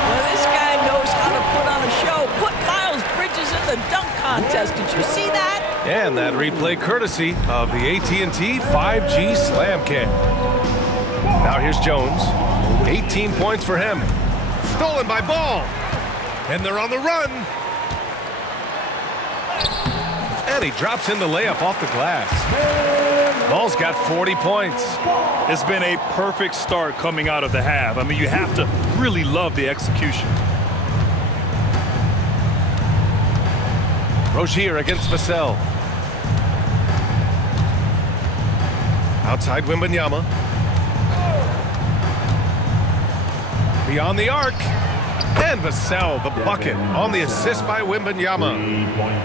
Well, this guy knows how to put on a show. Put Miles Bridges in the dunk contest. Did you see that? And that replay courtesy of the AT&T 5G Slam Cam. Now here's Jones. 18 points for him. Stolen by Ball. And they're on the run. And he drops in the layup off the glass. Ball's got 40 points. It's been a perfect start coming out of the half. I mean, you have to really love the execution. Rozier against Vassell. Outside Wembanyama. Beyond the arc. And Vassell, the bucket, on the assist by Wembanyama.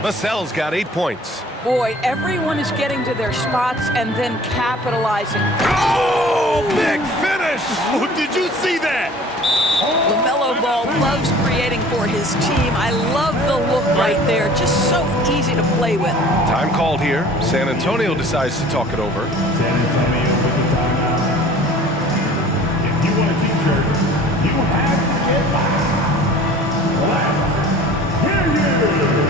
Vassell's got 8 points. Boy, everyone is getting to their spots and then capitalizing. Oh, big finish! Oh, did you see that? for his team. I love the look right there. Just so easy to play with. Time called here. San Antonio decides to talk it over. San Antonio with the timeout. If you want a t-shirt, you have to get loud. Let's hear you.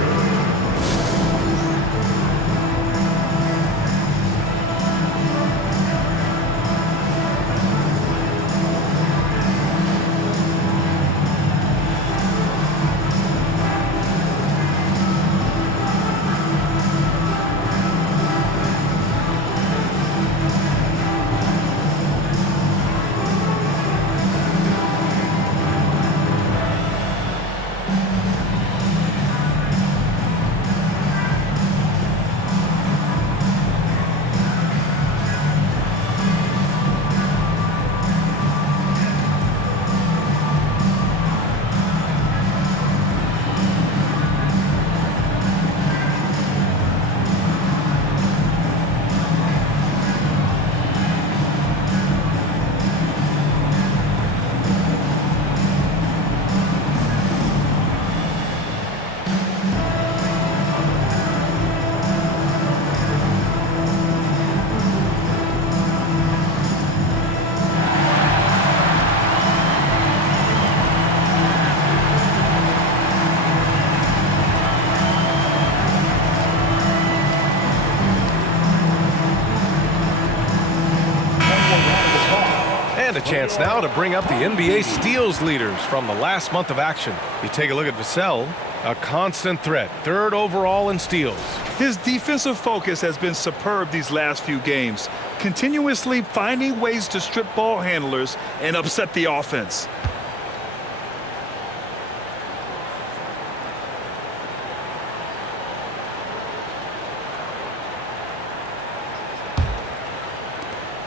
And a chance now to bring up the NBA steals leaders from the last month of action. You take a look at Vassell, a constant threat, 3rd overall in steals. His defensive focus has been superb these last few games, continuously finding ways to strip ball handlers and upset the offense.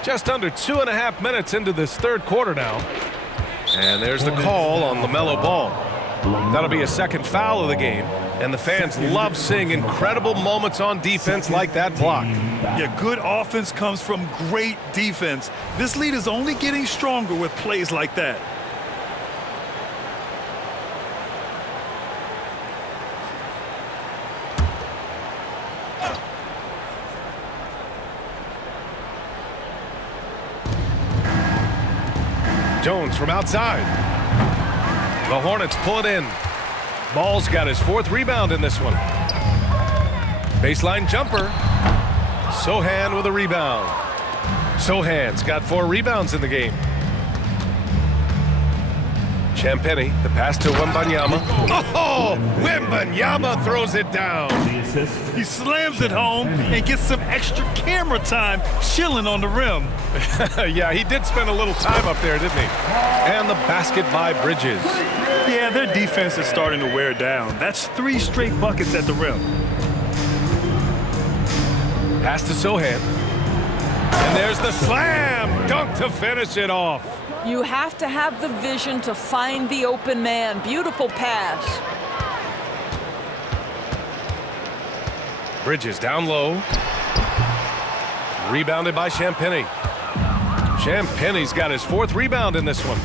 Just under 2.5 minutes into this 3rd quarter now. And there's the call on LaMelo Ball. That'll be a 2nd foul of the game. And the fans love seeing incredible moments on defense like that block. Yeah, good offense comes from great defense. This lead is only getting stronger with plays like that. Jones from outside. The Hornets pull it in. Ball's got his 4th rebound in this one. Baseline jumper. Sohan with a rebound. Sohan's got 4 rebounds in the game. Champagnie, the pass to Wembanyama. Oh, Wembanyama throws it down. He slams it home and gets some extra camera time chilling on the rim. Yeah, he did spend a little time up there, didn't he? And the basket by Bridges. Yeah, their defense is starting to wear down. That's 3 straight buckets at the rim. Pass to Sohan. And there's the slam dunk to finish it off. You have to have the vision to find the open man. Beautiful pass. Bridges down low. Rebounded by Champagnie. Champagnie's got his 4th rebound in this one.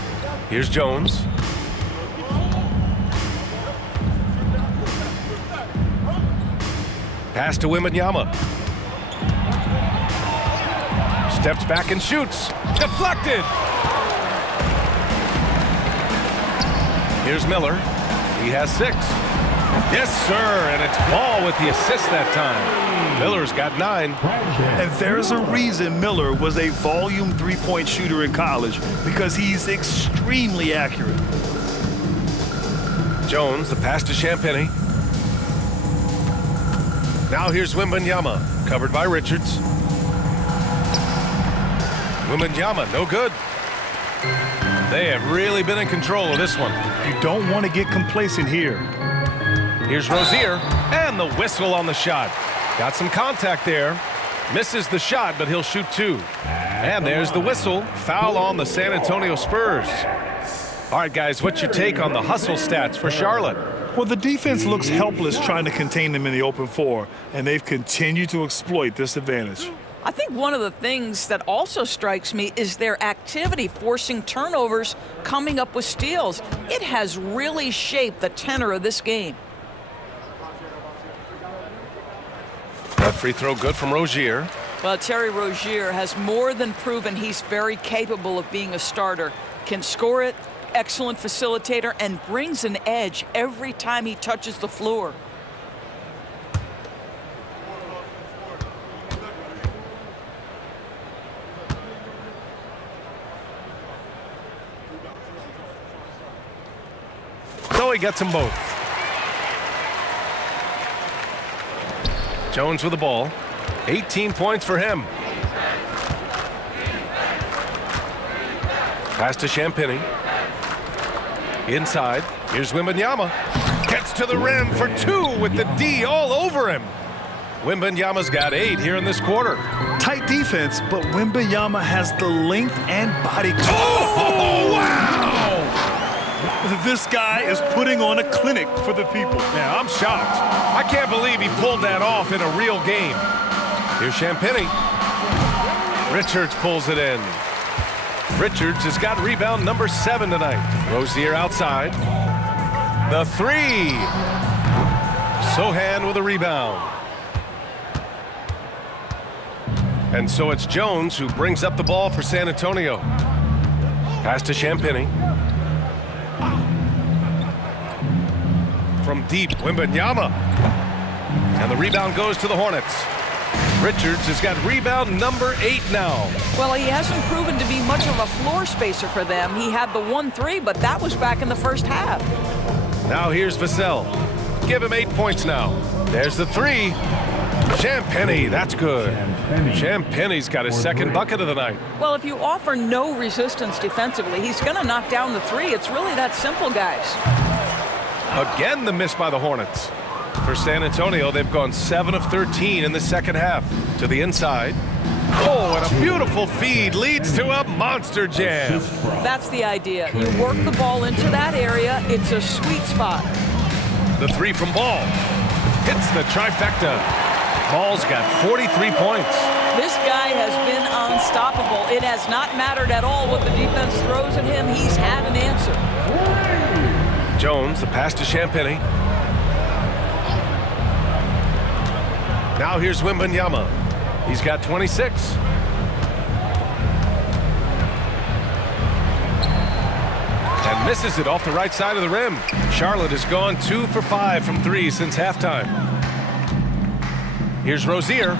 Here's Jones. Pass to Wembanyama. Steps back and shoots. Deflected. Here's Miller. He has 6. Yes, sir, and it's Ball with the assist that time. Miller's got 9. And there's a reason Miller was a volume 3-point shooter in college, because he's extremely accurate. Jones, the pass to Champagnie. Now here's Wembanyama, covered by Richards. Wembanyama, no good. They have really been in control of this one. You don't want to get complacent here. Here's Rozier, and the whistle on the shot. Got some contact there. Misses the shot, but he'll shoot 2. And there's the whistle. Foul on the San Antonio Spurs. All right, guys, what's your take on the hustle stats for Charlotte? Well, the defense looks helpless trying to contain them in the open floor, and they've continued to exploit this advantage. I think one of the things that also strikes me is their activity, forcing turnovers, coming up with steals. It has really shaped the tenor of this game. That free throw good from Rozier. Well, Terry Rozier has more than proven he's very capable of being a starter. Can score it, excellent facilitator, and brings an edge every time he touches the floor. So he gets them both. Jones with the ball. 18 points for him. Pass to Champagny. Inside. Here's Wembanyama. Gets to the rim for 2 with the D all over him. Wembanyama's got 8 here in this quarter. Tight defense, but Wembanyama has the length and body. Oh, wow! This guy is putting on a clinic for the people. Yeah, I'm shocked. I can't believe he pulled that off in a real game. Here's Champagny. Richards pulls it in. Richards has got rebound number 7 tonight. Rozier outside. The 3. Sohan with a rebound. And so it's Jones who brings up the ball for San Antonio. Pass to Champagny. From deep, Wembanyama. And the rebound goes to the Hornets. Richards has got rebound number 8 now. Well, he hasn't proven to be much of a floor spacer for them. He had the 1-3, but that was back in the first half. Now here's Vassell. Give him 8 points now. There's the 3. Champagny, that's good. Champagny's got his second bucket of the night. Well, if you offer no resistance defensively, he's going to knock down the 3. It's really that simple, guys. Again, the miss by the Hornets. For San Antonio, they've gone 7 of 13 in the second half. To the inside. Oh, and a beautiful feed leads to a monster jam. That's the idea. You work the ball into that area. It's a sweet spot. The 3 from Ball. Hits the trifecta. Ball's got 43 points. This guy has been unstoppable. It has not mattered at all what the defense throws at him. He's had an answer. Jones, the pass to Champagny. Now here's Wembanyama. He's got 26. And misses it off the right side of the rim. Charlotte has gone 2 for 5 from 3 since halftime. Here's Rozier.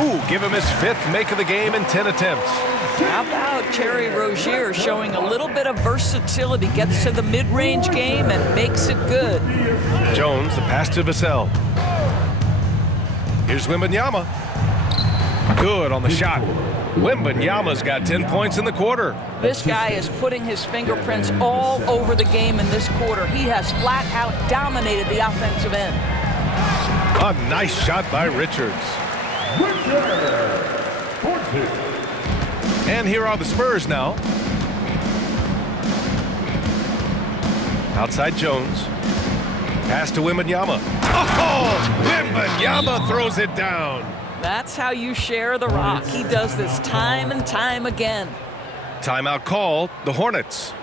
Ooh, give him his 5th make of the game in 10 attempts. How about Terry Rozier showing a little bit of versatility, gets to the mid-range game and makes it good. Jones, the pass to Vassell. Here's Wembanyama. Good on the shot. Wembanyama's got 10 points in the quarter. This guy is putting his fingerprints all over the game in this quarter. He has flat out dominated the offensive end. A nice shot by Richards. And here are the Spurs now. Outside Jones. Pass to Wembanyama. Oh, Wembanyama throws it down. That's how you share the rock. He does this time and time again. Timeout called, the Hornets.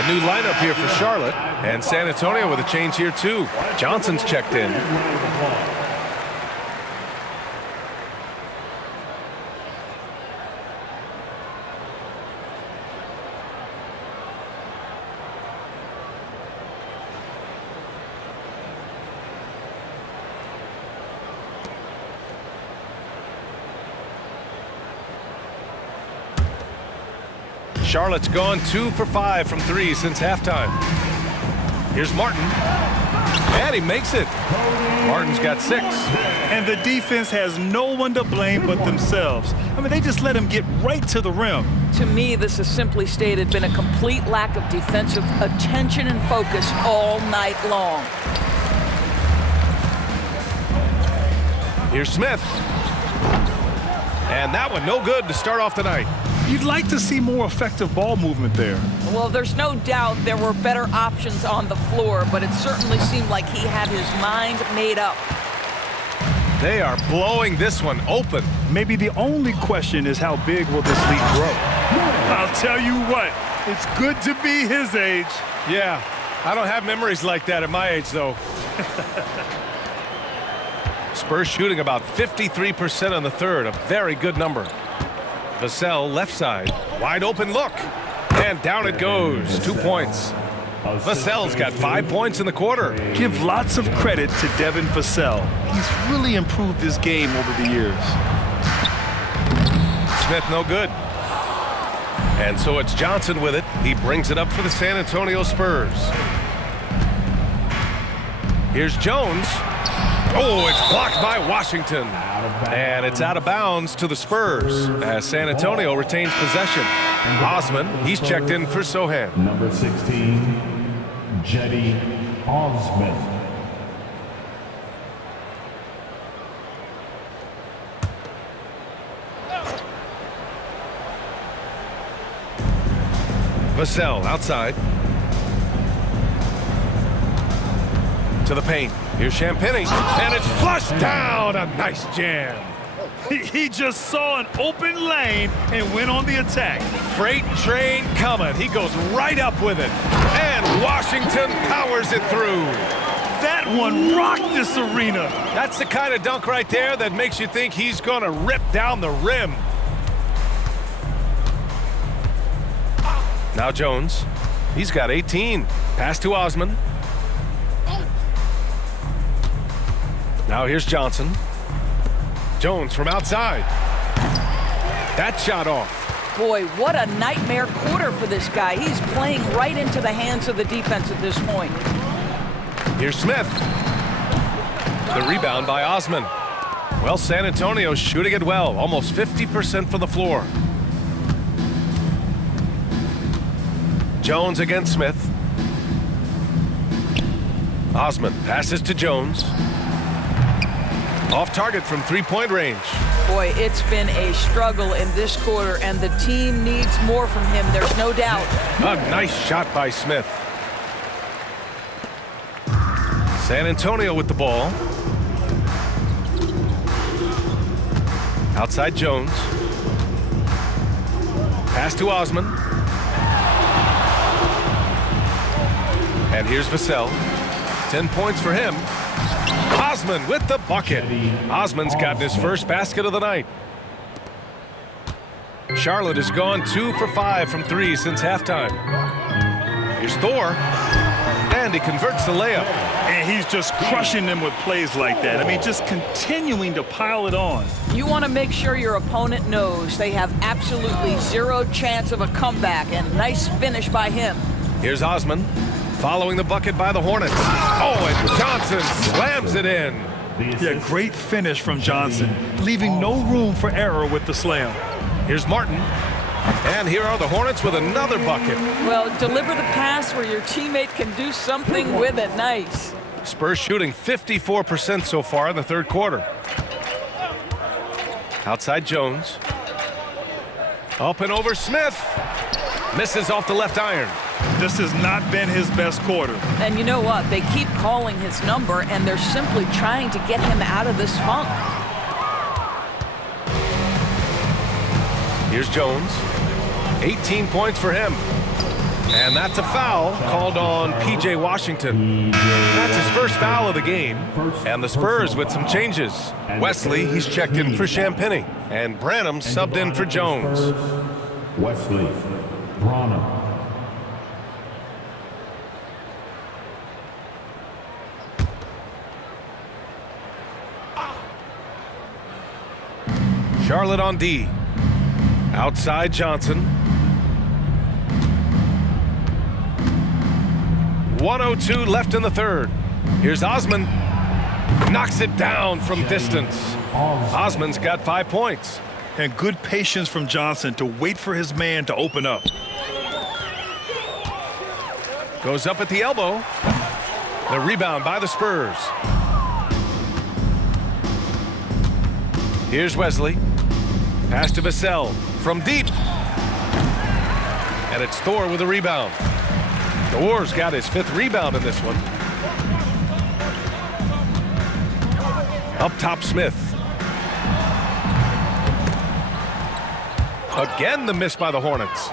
A new lineup here for Charlotte, and San Antonio with a change here too. Johnson's checked in. Charlotte's gone 2 for 5 from 3 since halftime. Here's Martin, and he makes it. Martin's got 6. And the defense has no one to blame but themselves. I mean, they just let him get right to the rim. To me, this has simply stated been a complete lack of defensive attention and focus all night long. Here's Smith. And that one no good to start off the night. You'd like to see more effective ball movement there. Well, there's no doubt there were better options on the floor, but it certainly seemed like he had his mind made up. They are blowing this one open. Maybe the only question is how big will this lead grow? I'll tell you what, it's good to be his age. Yeah, I don't have memories like that at my age, though. Spurs shooting about 53% on the third, a very good number. Vassell left side, wide open look, and down it goes. 2 points. Vassell's got 5 points in the quarter. Give lots of credit to Devin Vassell. He's really improved his game over the years. Smith no good. And so it's Johnson with it. He brings it up for the San Antonio Spurs. Here's Jones. Oh, it's blocked by Washington. And it's out of bounds to the Spurs as San Antonio retains possession. Osman, he's checked in for Sohan. Number 16, Jetty Osman. Vassell outside. To the paint. Here's Champagny, and it's flushed down. A nice jam. He just saw an open lane and went on the attack. Freight train coming. He goes right up with it. And Washington powers it through. That one rocked this arena. That's the kind of dunk right there that makes you think he's going to rip down the rim. Now Jones. He's got 18. Pass to Osman. Now here's Johnson. Jones from outside. That shot off. Boy, what a nightmare quarter for this guy. He's playing right into the hands of the defense at this point. Here's Smith. The rebound by Osman. Well, San Antonio's shooting it well. Almost 50% from the floor. Jones against Smith. Osman passes to Jones. Off target from three-point range. Boy, it's been a struggle in this quarter, and the team needs more from him, there's no doubt. A nice shot by Smith. San Antonio with the ball. Outside Jones. Pass to Osman. And here's Vassell. 10 points for him. Osman with the bucket. Osman's gotten his first basket of the night. Charlotte has gone 2 for 5 from 3 since halftime. Here's Thor. And he converts the layup. And he's just crushing them with plays like that. I mean, just continuing to pile it on. You want to make sure your opponent knows they have absolutely zero chance of a comeback, and nice finish by him. Here's Osman. Following the bucket by the Hornets. Oh, and Johnson slams it in. Yeah, great finish from Johnson, leaving no room for error with the slam. Here's Martin. And here are the Hornets with another bucket. Well, deliver the pass where your teammate can do something with it. Nice. Spurs shooting 54% so far in the third quarter. Outside Jones. Up and over Smith. Misses off the left iron. This has not been his best quarter. And you know what? They keep calling his number, and they're simply trying to get him out of this funk. Here's Jones. 18 points for him. And that's a foul called on P.J. Washington. That's his first foul of the game. And the Spurs with some changes. Wesley, he's checked in for Champagnie. And Branham subbed in for Jones. Wesley Branham. Charlotte on D. Outside Johnson. 1:02 left in the third. Here's Osman. Knocks it down from distance. Osman's got 5 points. And good patience from Johnson to wait for his man to open up. Goes up at the elbow. The rebound by the Spurs. Here's Wesley. Pass to Vassell from deep. And it's Thor with a rebound. Thor's got his 5th rebound in this one. Up top, Smith. Again, the miss by the Hornets.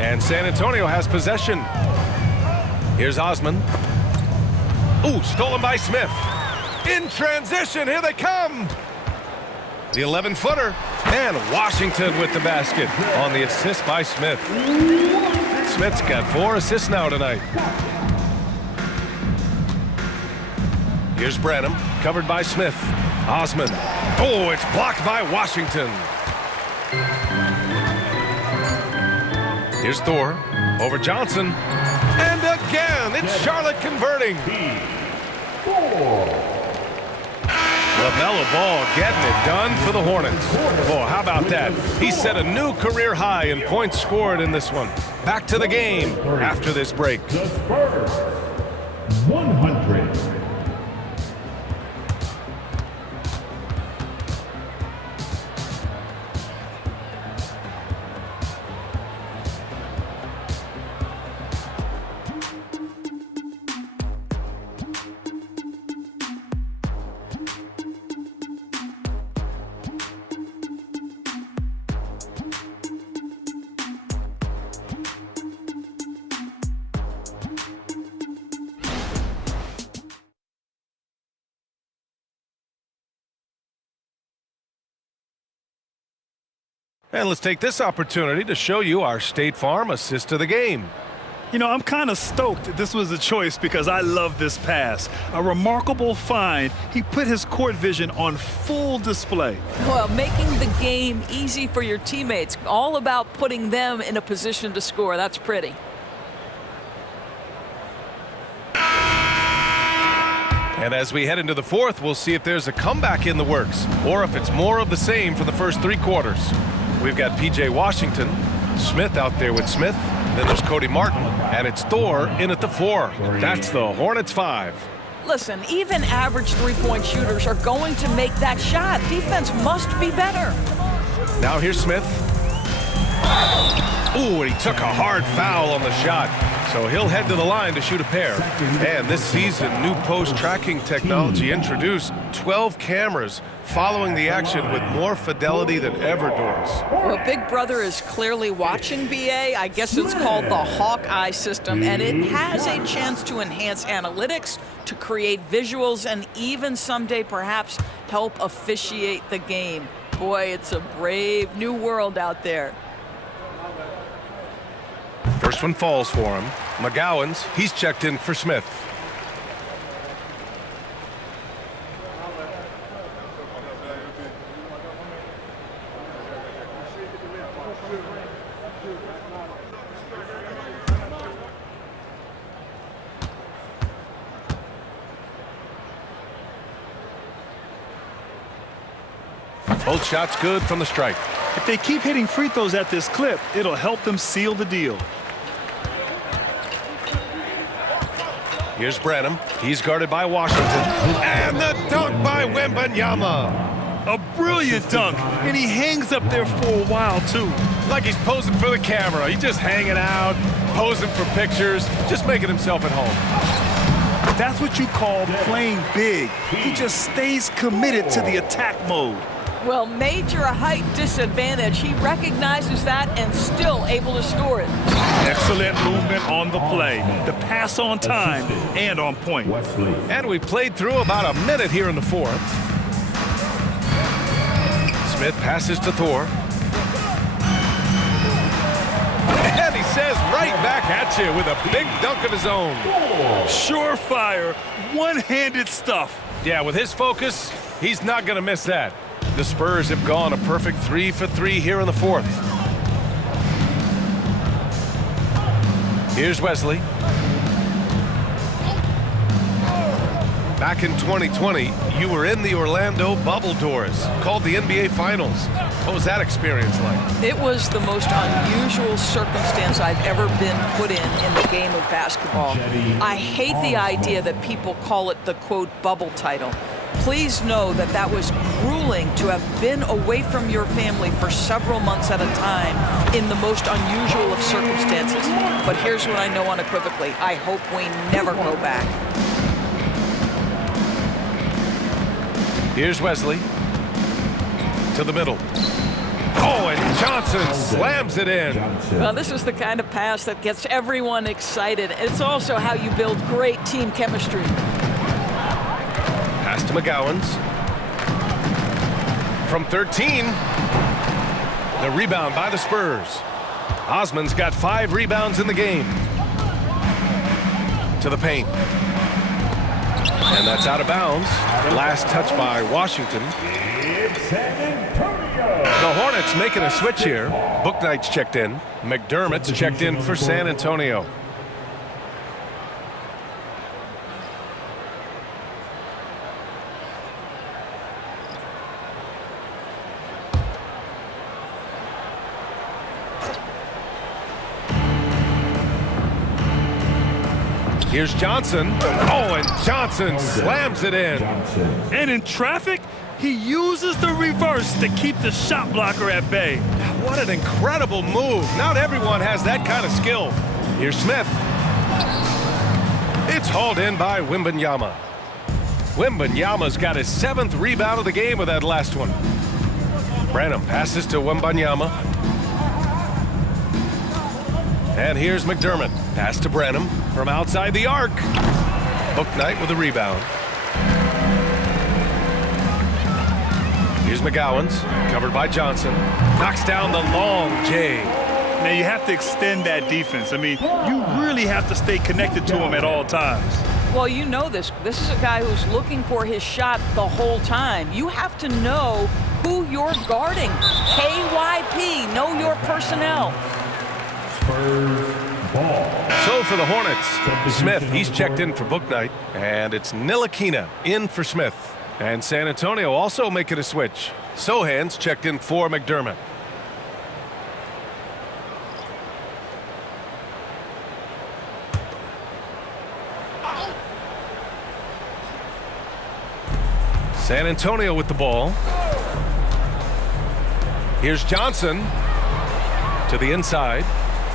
And San Antonio has possession. Here's Osman. Ooh, stolen by Smith. In transition, here they come. The 11-footer, and Washington with the basket on the assist by Smith. Smith's got 4 assists now tonight. Here's Branham, covered by Smith. Osman. Oh, it's blocked by Washington. Here's Thor over Johnson. And again, it's Charlotte converting. LaMelo Ball getting it done for the Hornets. Oh, how about that? He set a new career high in points scored in this one. Back to the game after this break. The Spurs, 100. And let's take this opportunity to show you our State Farm assist of the game. You know, I'm kind of stoked this was a choice because I love this pass. A remarkable find. He put his court vision on full display. Well, making the game easy for your teammates. All about putting them in a position to score. That's pretty. And as we head into the fourth, we'll see if there's a comeback in the works or if it's more of the same for the first 3 quarters. We've got P.J. Washington, Smith out there with Smith. Then there's Cody Martin, and it's Thor in at the 4. That's the Hornets 5. Listen, even average three-point shooters are going to make that shot. Defense must be better. Now here's Smith. Ooh, and he took a hard foul on the shot. So he'll head to the line to shoot a pair. And this season, new post-tracking technology introduced 12 cameras following the action with more fidelity than ever, Doris. Well, Big Brother is clearly watching, BA. I guess it's called the Hawkeye system, and it has a chance to enhance analytics, to create visuals, and even someday perhaps help officiate the game. Boy, it's a brave new world out there. First one falls for him. McGowan's, he's checked in for Smith. Both shots good from the stripe. If they keep hitting free throws at this clip, it'll help them seal the deal. Here's Branham. He's guarded by Washington. And the dunk by Wembanyama. A brilliant dunk, and he hangs up there for a while, too. Like he's posing for the camera. He's just hanging out, posing for pictures, just making himself at home. That's what you call playing big. He just stays committed to the attack mode. Well, major height disadvantage. He recognizes that and still able to score it. Excellent movement on the play. The pass on time and on point. And we played through about a minute here in the fourth. Smith passes to Thor. And he says right back at you with a big dunk of his own. Surefire, one-handed stuff. Yeah, with his focus, he's not going to miss that. The Spurs have gone a perfect 3 for 3 here in the fourth. Here's Wesley. Back in 2020, you were in the Orlando bubble doors, called the NBA Finals. What was that experience like? It was the most unusual circumstance I've ever been put in the game of basketball. I hate the idea that people call it the, quote, bubble title. Please know that that was grueling to have been away from your family for several months at a time in the most unusual of circumstances. But here's what I know unequivocally. I hope we never go back. Here's Wesley to the middle. Oh, and Johnson slams it in. Well, this is the kind of pass that gets everyone excited. It's also how you build great team chemistry. Pass to McGowans. From 13. The rebound by the Spurs. Osman's got 5 rebounds in the game. To the paint. And that's out of bounds. Last touch by Washington. The Hornets making a switch here. Bouknight's checked in. McDermott's checked in for San Antonio. Here's Johnson. Oh, and Johnson slams it in. And in traffic, he uses the reverse to keep the shot blocker at bay. What an incredible move. Not everyone has that kind of skill. Here's Smith. It's hauled in by Wembanyama. Wembanyama's got his 7th rebound of the game with that last one. Branham passes to Wembanyama. And here's McDermott. Pass to Branham from outside the arc. Bouknight with a rebound. Here's McGowans, covered by Johnson. Knocks down the long J. Now you have to extend that defense. I mean, you really have to stay connected to him at all times. Well, you know this. This is a guy who's looking for his shot the whole time. You have to know who you're guarding. KYP, know your personnel. So for the Hornets, Smith, he's checked in for Bouknight, and it's Ntilikina in for Smith. And San Antonio also making a switch. Sohan's checked in for McDermott. San Antonio with the ball. Here's Johnson to the inside.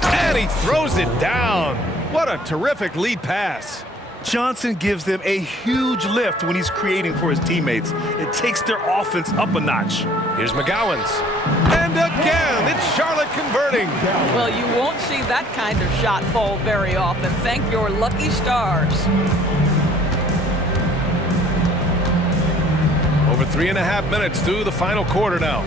And he throws it down. What a terrific lead pass. Johnson gives them a huge lift when he's creating for his teammates. It takes their offense up a notch. Here's McGowans. And again, it's Charlotte converting. Well, you won't see that kind of shot fall very often. Thank your lucky stars. Over 3.5 minutes through the final quarter now.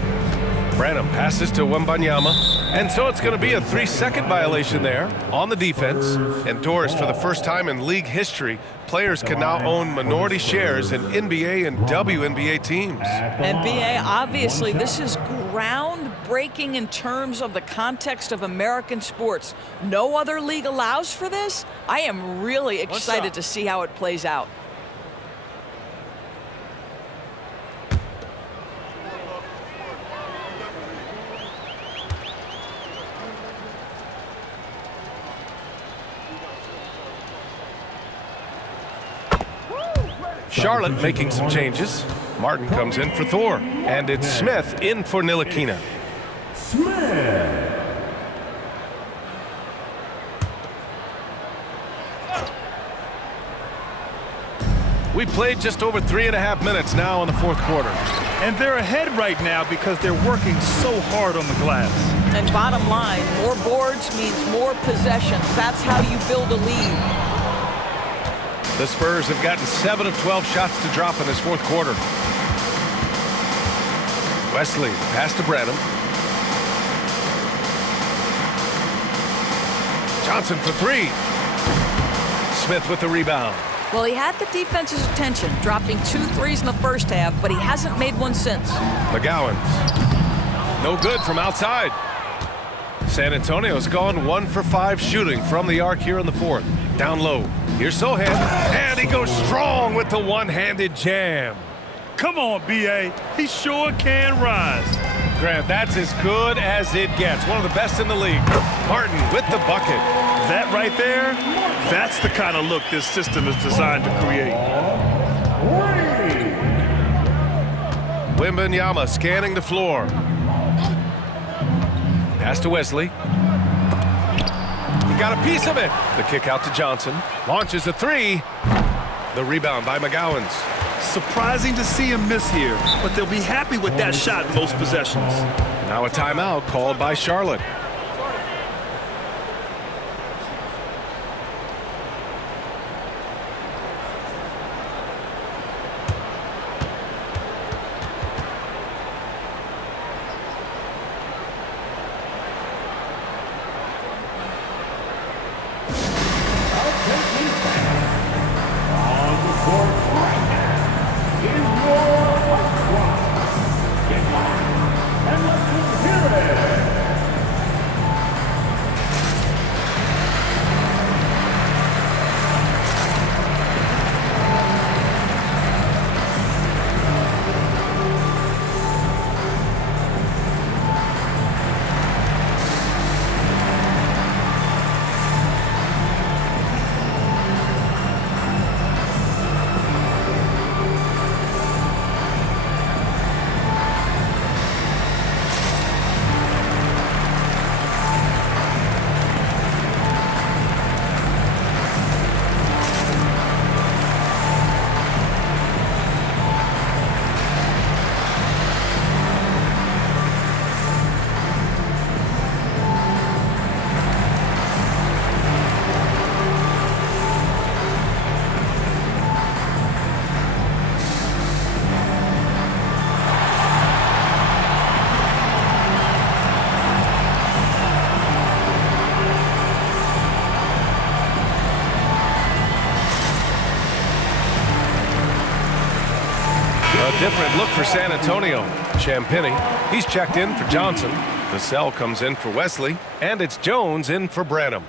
Branham passes to Wembanyama, and so it's going to be a 3-second violation there on the defense. Endorsed for the first time in league history, players can now own minority shares in NBA and WNBA teams. NBA, obviously, this is groundbreaking in terms of the context of American sports. No other league allows for this. I am really excited to see how it plays out. Charlotte making some changes. Martin comes in for Thor, and it's Smith in for Ntilikina. We played just over 3.5 minutes now in the fourth quarter. And they're ahead right now because they're working so hard on the glass. And bottom line, more boards means more possessions. That's how you build a lead. The Spurs have gotten 7 of 12 shots to drop in this fourth quarter. Wesley, pass to Branham. Johnson for three. Smith with the rebound. Well, he had the defense's attention, dropping 2 threes in the first half, but he hasn't made one since. McGowan. No good from outside. San Antonio's gone 1 for 5 shooting from the arc here in the fourth. Down low. Here's Sohan. And he goes strong with the one-handed jam. Come on, B.A. He sure can rise. Grant, that's as good as it gets. One of the best in the league. Martin with the bucket. That right there, that's the kind of look this system is designed to create. Wembanyama scanning the floor. Pass to Wesley. He got a piece of it. The kick out to Johnson. Launches a three. The rebound by McGowan's. Surprising to see him miss here, but they'll be happy with that shot in most possessions. Now a timeout called by Charlotte. Different look for San Antonio. Champagny, he's checked in for Johnson. Vassell comes in for Wesley, and it's Jones in for Branham.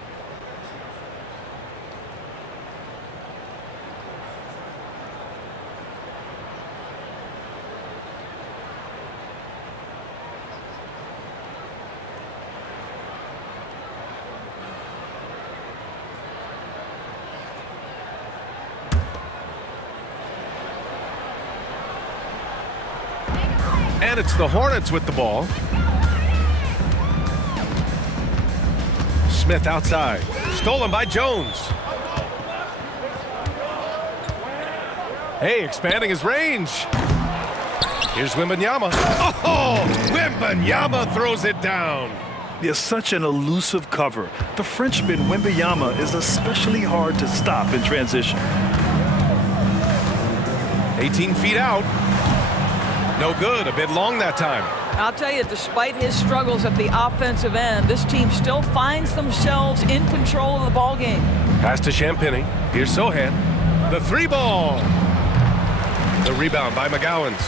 And it's the Hornets with the ball. Smith outside. Stolen by Jones. Hey, expanding his range. Here's Wembanyama. Oh, Wembanyama throws it down. He has such an elusive cover. The Frenchman Wembanyama is especially hard to stop in transition. 18 feet out. No good, a bit long that time. I'll tell you, despite his struggles at the offensive end, this team still finds themselves in control of the ball game. Pass to Champagny. Here's Sohan. The three ball. The rebound by McGowan's.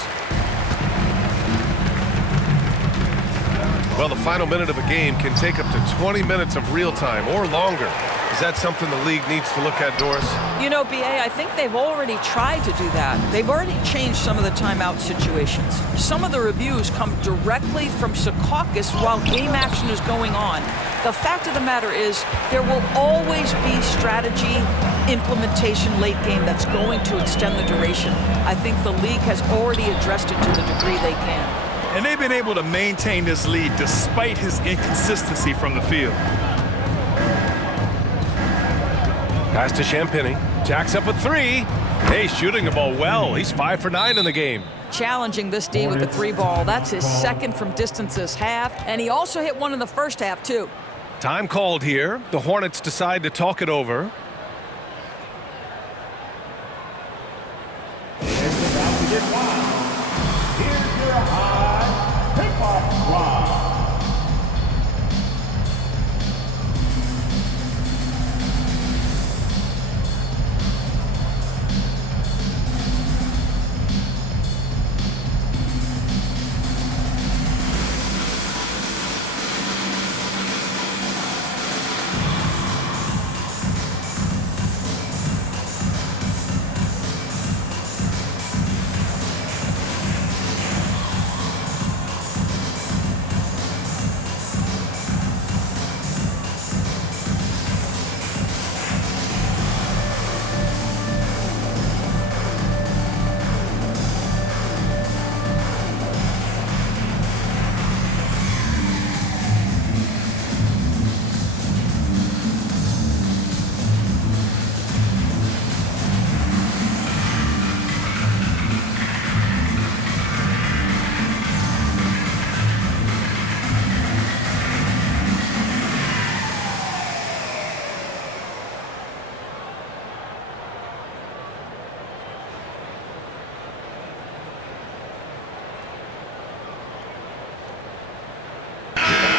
Well, the final minute of a game can take up to 20 minutes of real time or longer. Is that something the league needs to look at, Doris? You know, B.A., I think they've already tried to do that. They've already changed some of the timeout situations. Some of the reviews come directly from Secaucus while game action is going on. The fact of the matter is there will always be strategy implementation late game that's going to extend the duration. I think the league has already addressed it to the degree they can. And they've been able to maintain this lead despite his inconsistency from the field. Pass to Champagny. Jacks up a three. Hey, shooting the ball well. He's 5 for 9 in the game. challenging this D with the 3 ball. That's his second from distance this half, and he also hit one in the first half, too. Time called here. The Hornets decide to talk it over. It's about to get wild. Here's your high tip-off squad.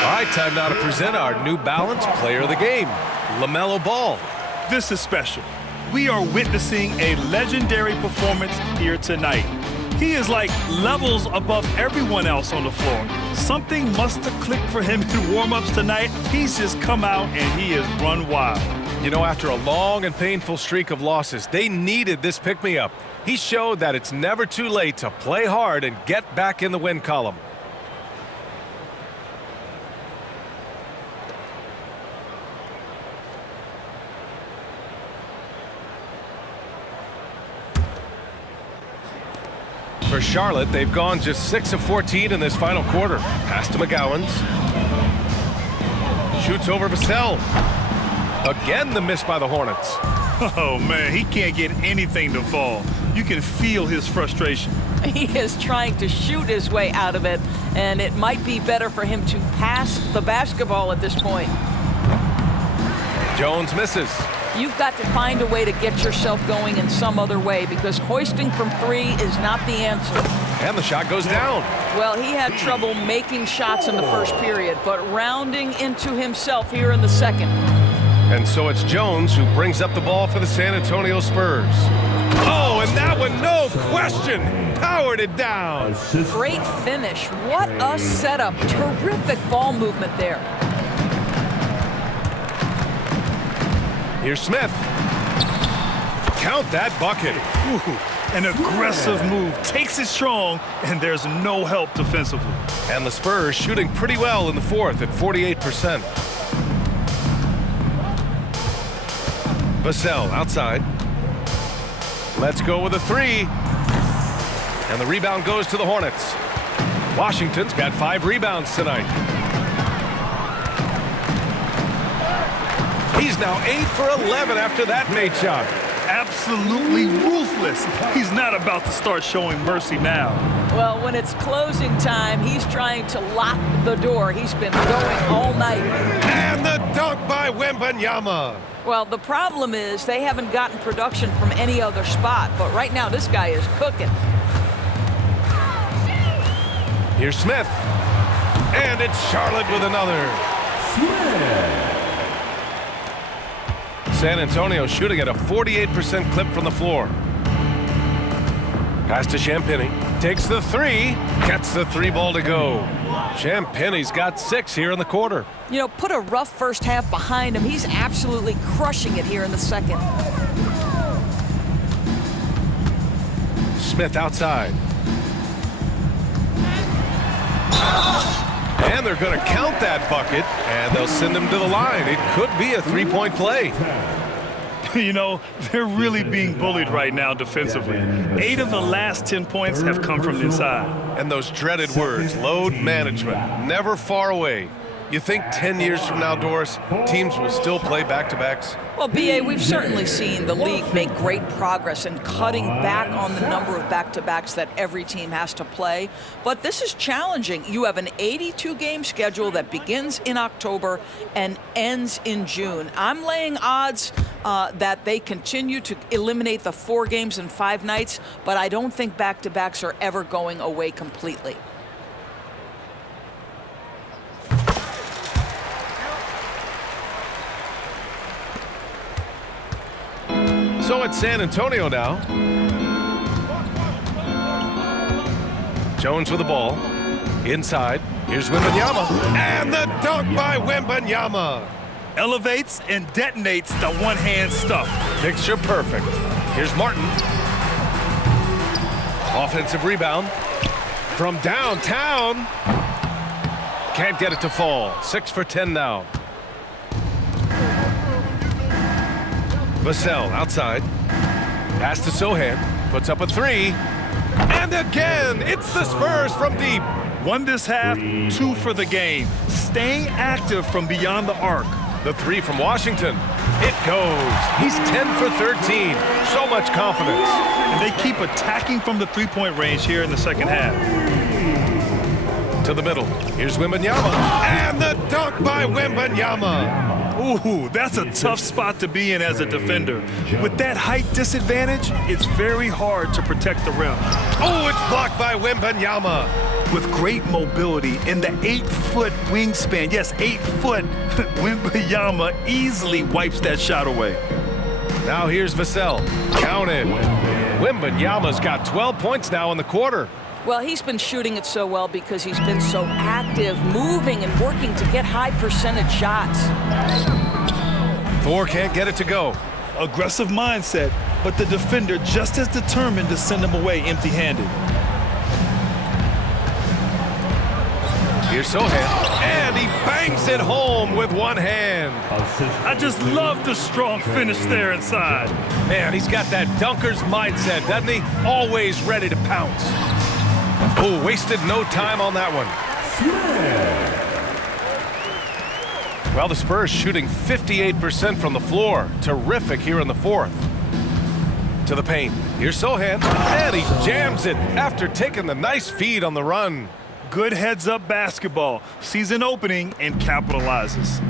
All right, time now to present our New Balance Player of the Game, LaMelo Ball. This is special. We are witnessing a legendary performance here tonight. He is like levels above everyone else on the floor. Something must have clicked for him in warm-ups tonight. He's just come out and he has run wild. You know, after a long and painful streak of losses, they needed this pick-me-up. He showed that it's never too late to play hard and get back in the win column. For Charlotte, they've gone just 6 of 14 in this final quarter. Pass to McGowans. Shoots over Vassell. Again, the miss by the Hornets. Oh, man, he can't get anything to fall. You can feel his frustration. He is trying to shoot his way out of it, and it might be better for him to pass the basketball at this point. Jones misses. You've got to find a way to get yourself going in some other way, because hoisting from 3 is not the answer. And the shot goes down. Well, he had trouble making shots in the first period, but rounding into himself here in the second. And so it's Jones who brings up the ball for the San Antonio Spurs. Oh, and that one, no question, powered it down. Great finish. What a setup. Terrific ball movement there. Here's Smith. Count that bucket. Ooh, an aggressive move. Takes it strong, and there's no help defensively. And the Spurs shooting pretty well in the fourth at 48%. Vassell outside. Let's go with a 3. And the rebound goes to the Hornets. Washington's got 5 rebounds tonight. He's now 8 for 11 after that made shot. Absolutely ruthless. He's not about to start showing mercy now. Well, when it's closing time, he's trying to lock the door. He's been going all night. And the dunk by Wembanyama. Well, the problem is they haven't gotten production from any other spot, but right now this guy is cooking. Here's Smith. And it's Charlotte with another. San Antonio shooting at a 48% clip from the floor. Pass to Champagnie. Takes the 3. Gets the 3 ball to go. Champagnie's got 6 here in the quarter. You know, put a rough first half behind him. He's absolutely crushing it here in the second. Smith outside. And they're going to count that bucket, and they'll send him to the line. It could be a 3-point play. You know, they're really being bullied right now defensively. 8 of the last 10 points have come from inside. And those dreaded words, load management, never far away. You think 10 years from now, Doris, teams will still play back-to-backs? Well, B.A., we've certainly seen the league make great progress in cutting back on the number of back-to-backs that every team has to play. But this is challenging. You have an 82-game schedule that begins in October and ends in June. I'm laying odds that they continue to eliminate the 4 games in 5 nights, but I don't think back-to-backs are ever going away completely. So it's San Antonio now. Jones with the ball. Inside. Here's Wembanyama. And the dunk by Wembanyama. Elevates and detonates the one-hand stuff. Picture perfect. Here's Martin. Offensive rebound. From downtown. Can't get it to fall. 6 for 10 now. Vassell outside. Pass to Sohan. Puts up a 3. And again, it's the Spurs from deep. 1 this half, 2 for the game. Staying active from beyond the arc. The 3 from Washington. It goes. He's 10 for 13. So much confidence. And they keep attacking from the three-point range here in the second half. To the middle. Here's Wembanyama. And the dunk by Wembanyama. Ooh, that's a tough spot to be in as a defender. With that height disadvantage, it's very hard to protect the rim. Oh, it's blocked by Wembanyama. With great mobility and the 8-foot wingspan, yes, 8 foot, Wembanyama easily wipes that shot away. Now here's Vassell. Counted. Wembanyama's got 12 points now in the quarter. Well, he's been shooting it so well because he's been so active, moving and working to get high percentage shots. Thor can't get it to go. Aggressive mindset, but the defender just as determined to send him away empty-handed. Here's Sohan, and he bangs it home with one hand. I just love the strong finish there inside. Man, he's got that dunker's mindset, doesn't he? Always ready to pounce. Oh, wasted no time on that one. Well, the Spurs shooting 58% from the floor. Terrific here in the 4th. To the paint. Here's Sohan, and he jams it after taking the nice feed on the run. Good heads-up basketball. Sees an opening and capitalizes.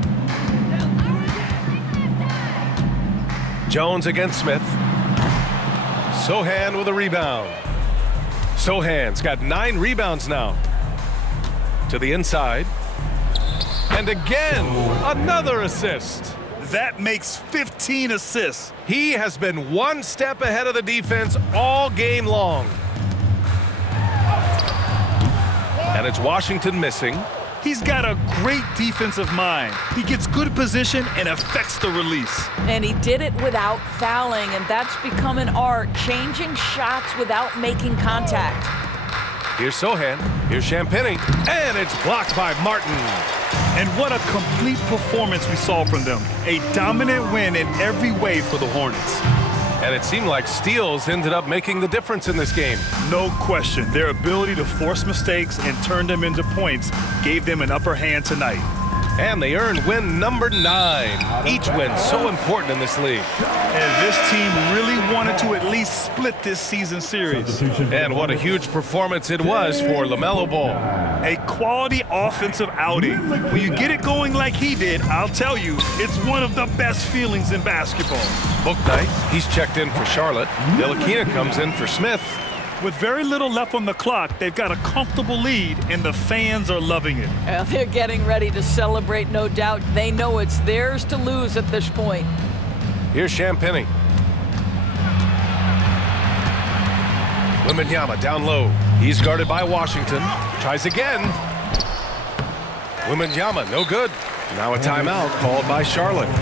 Jones against Smith. Sohan with a rebound. Sohan's got 9 rebounds now. To the inside. And again, another assist. That makes 15 assists. He has been 1 step ahead of the defense all game long. And it's Washington missing. He's got a great defensive mind. He gets good position and affects the release. And he did it without fouling, and that's become an art, changing shots without making contact. Here's Sohan, here's Champagnie, and it's blocked by Martin. And what a complete performance we saw from them. A dominant win in every way for the Hornets. And it seemed like steals ended up making the difference in this game. No question. Their ability to force mistakes and turn them into points gave them an upper hand tonight. And they earned win number 9. Each win so important in this league. And this team really wanted to at least split this season series. And what a huge performance it was for LaMelo Ball. A quality offensive outing. When you get it going like he did, I'll tell you, it's one of the best feelings in basketball. Book night, he's checked in for Charlotte. Ntilikina comes in for Smith. With very little left on the clock, they've got a comfortable lead, and the fans are loving it. Well, they're getting ready to celebrate, no doubt. They know it's theirs to lose at this point. Here's Champagnie. Wembanyama down low. He's guarded by Washington. Tries again. Wembanyama, no good. Now a timeout called by Charlotte.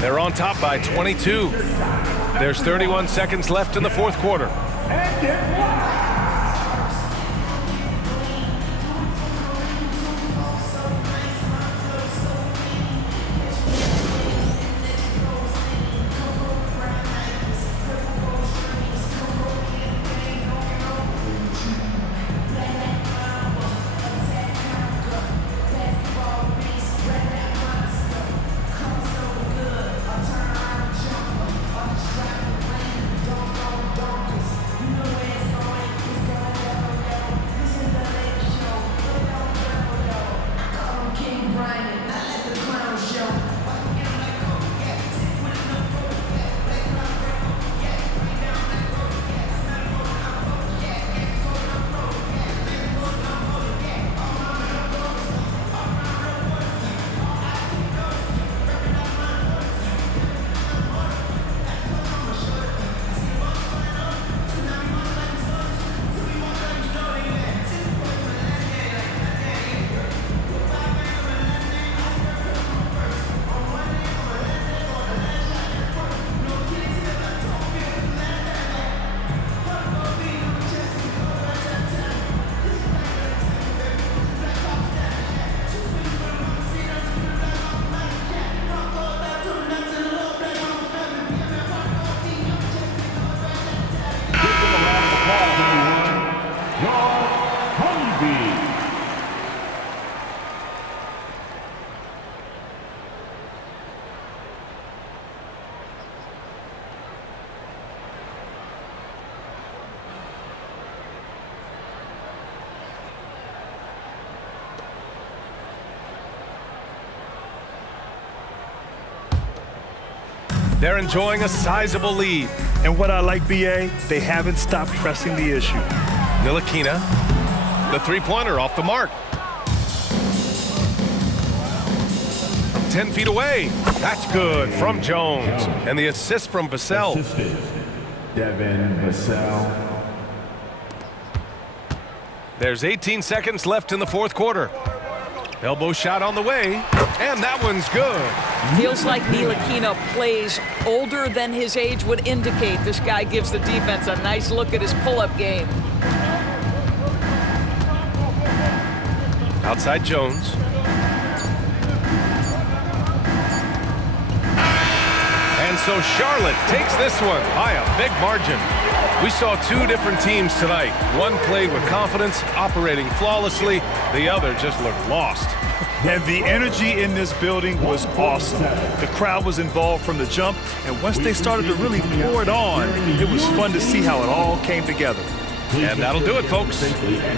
They're on top by 22. There's 31 seconds left in the 4th quarter. And get blocked. They're enjoying a sizable lead. And what I like, BA, they haven't stopped pressing the issue. Ntilikina, the three-pointer off the mark. From 10 feet away, that's good from Jones. And the assist from Vassell. Devin Vassell. There's 18 seconds left in the fourth quarter. Elbow shot on the way, and that one's good. Feels like Ntilikina plays older than his age would indicate. This guy gives the defense a nice look at his pull-up game. Outside Jones. And so Charlotte takes this one by a big margin. We saw two different teams tonight. One played with confidence, operating flawlessly. The other just looked lost. And the energy in this building was awesome. The crowd was involved from the jump, and once they started to really pour it on, it was fun to see how it all came together. And that'll do it, folks.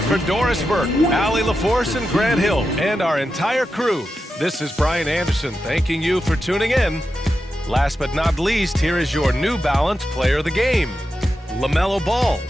For Doris Burke, Allie LaForce, and Grant Hill, and our entire crew, this is Brian Anderson thanking you for tuning in. Last but not least, here is your New Balance player of the game, LaMelo Ball.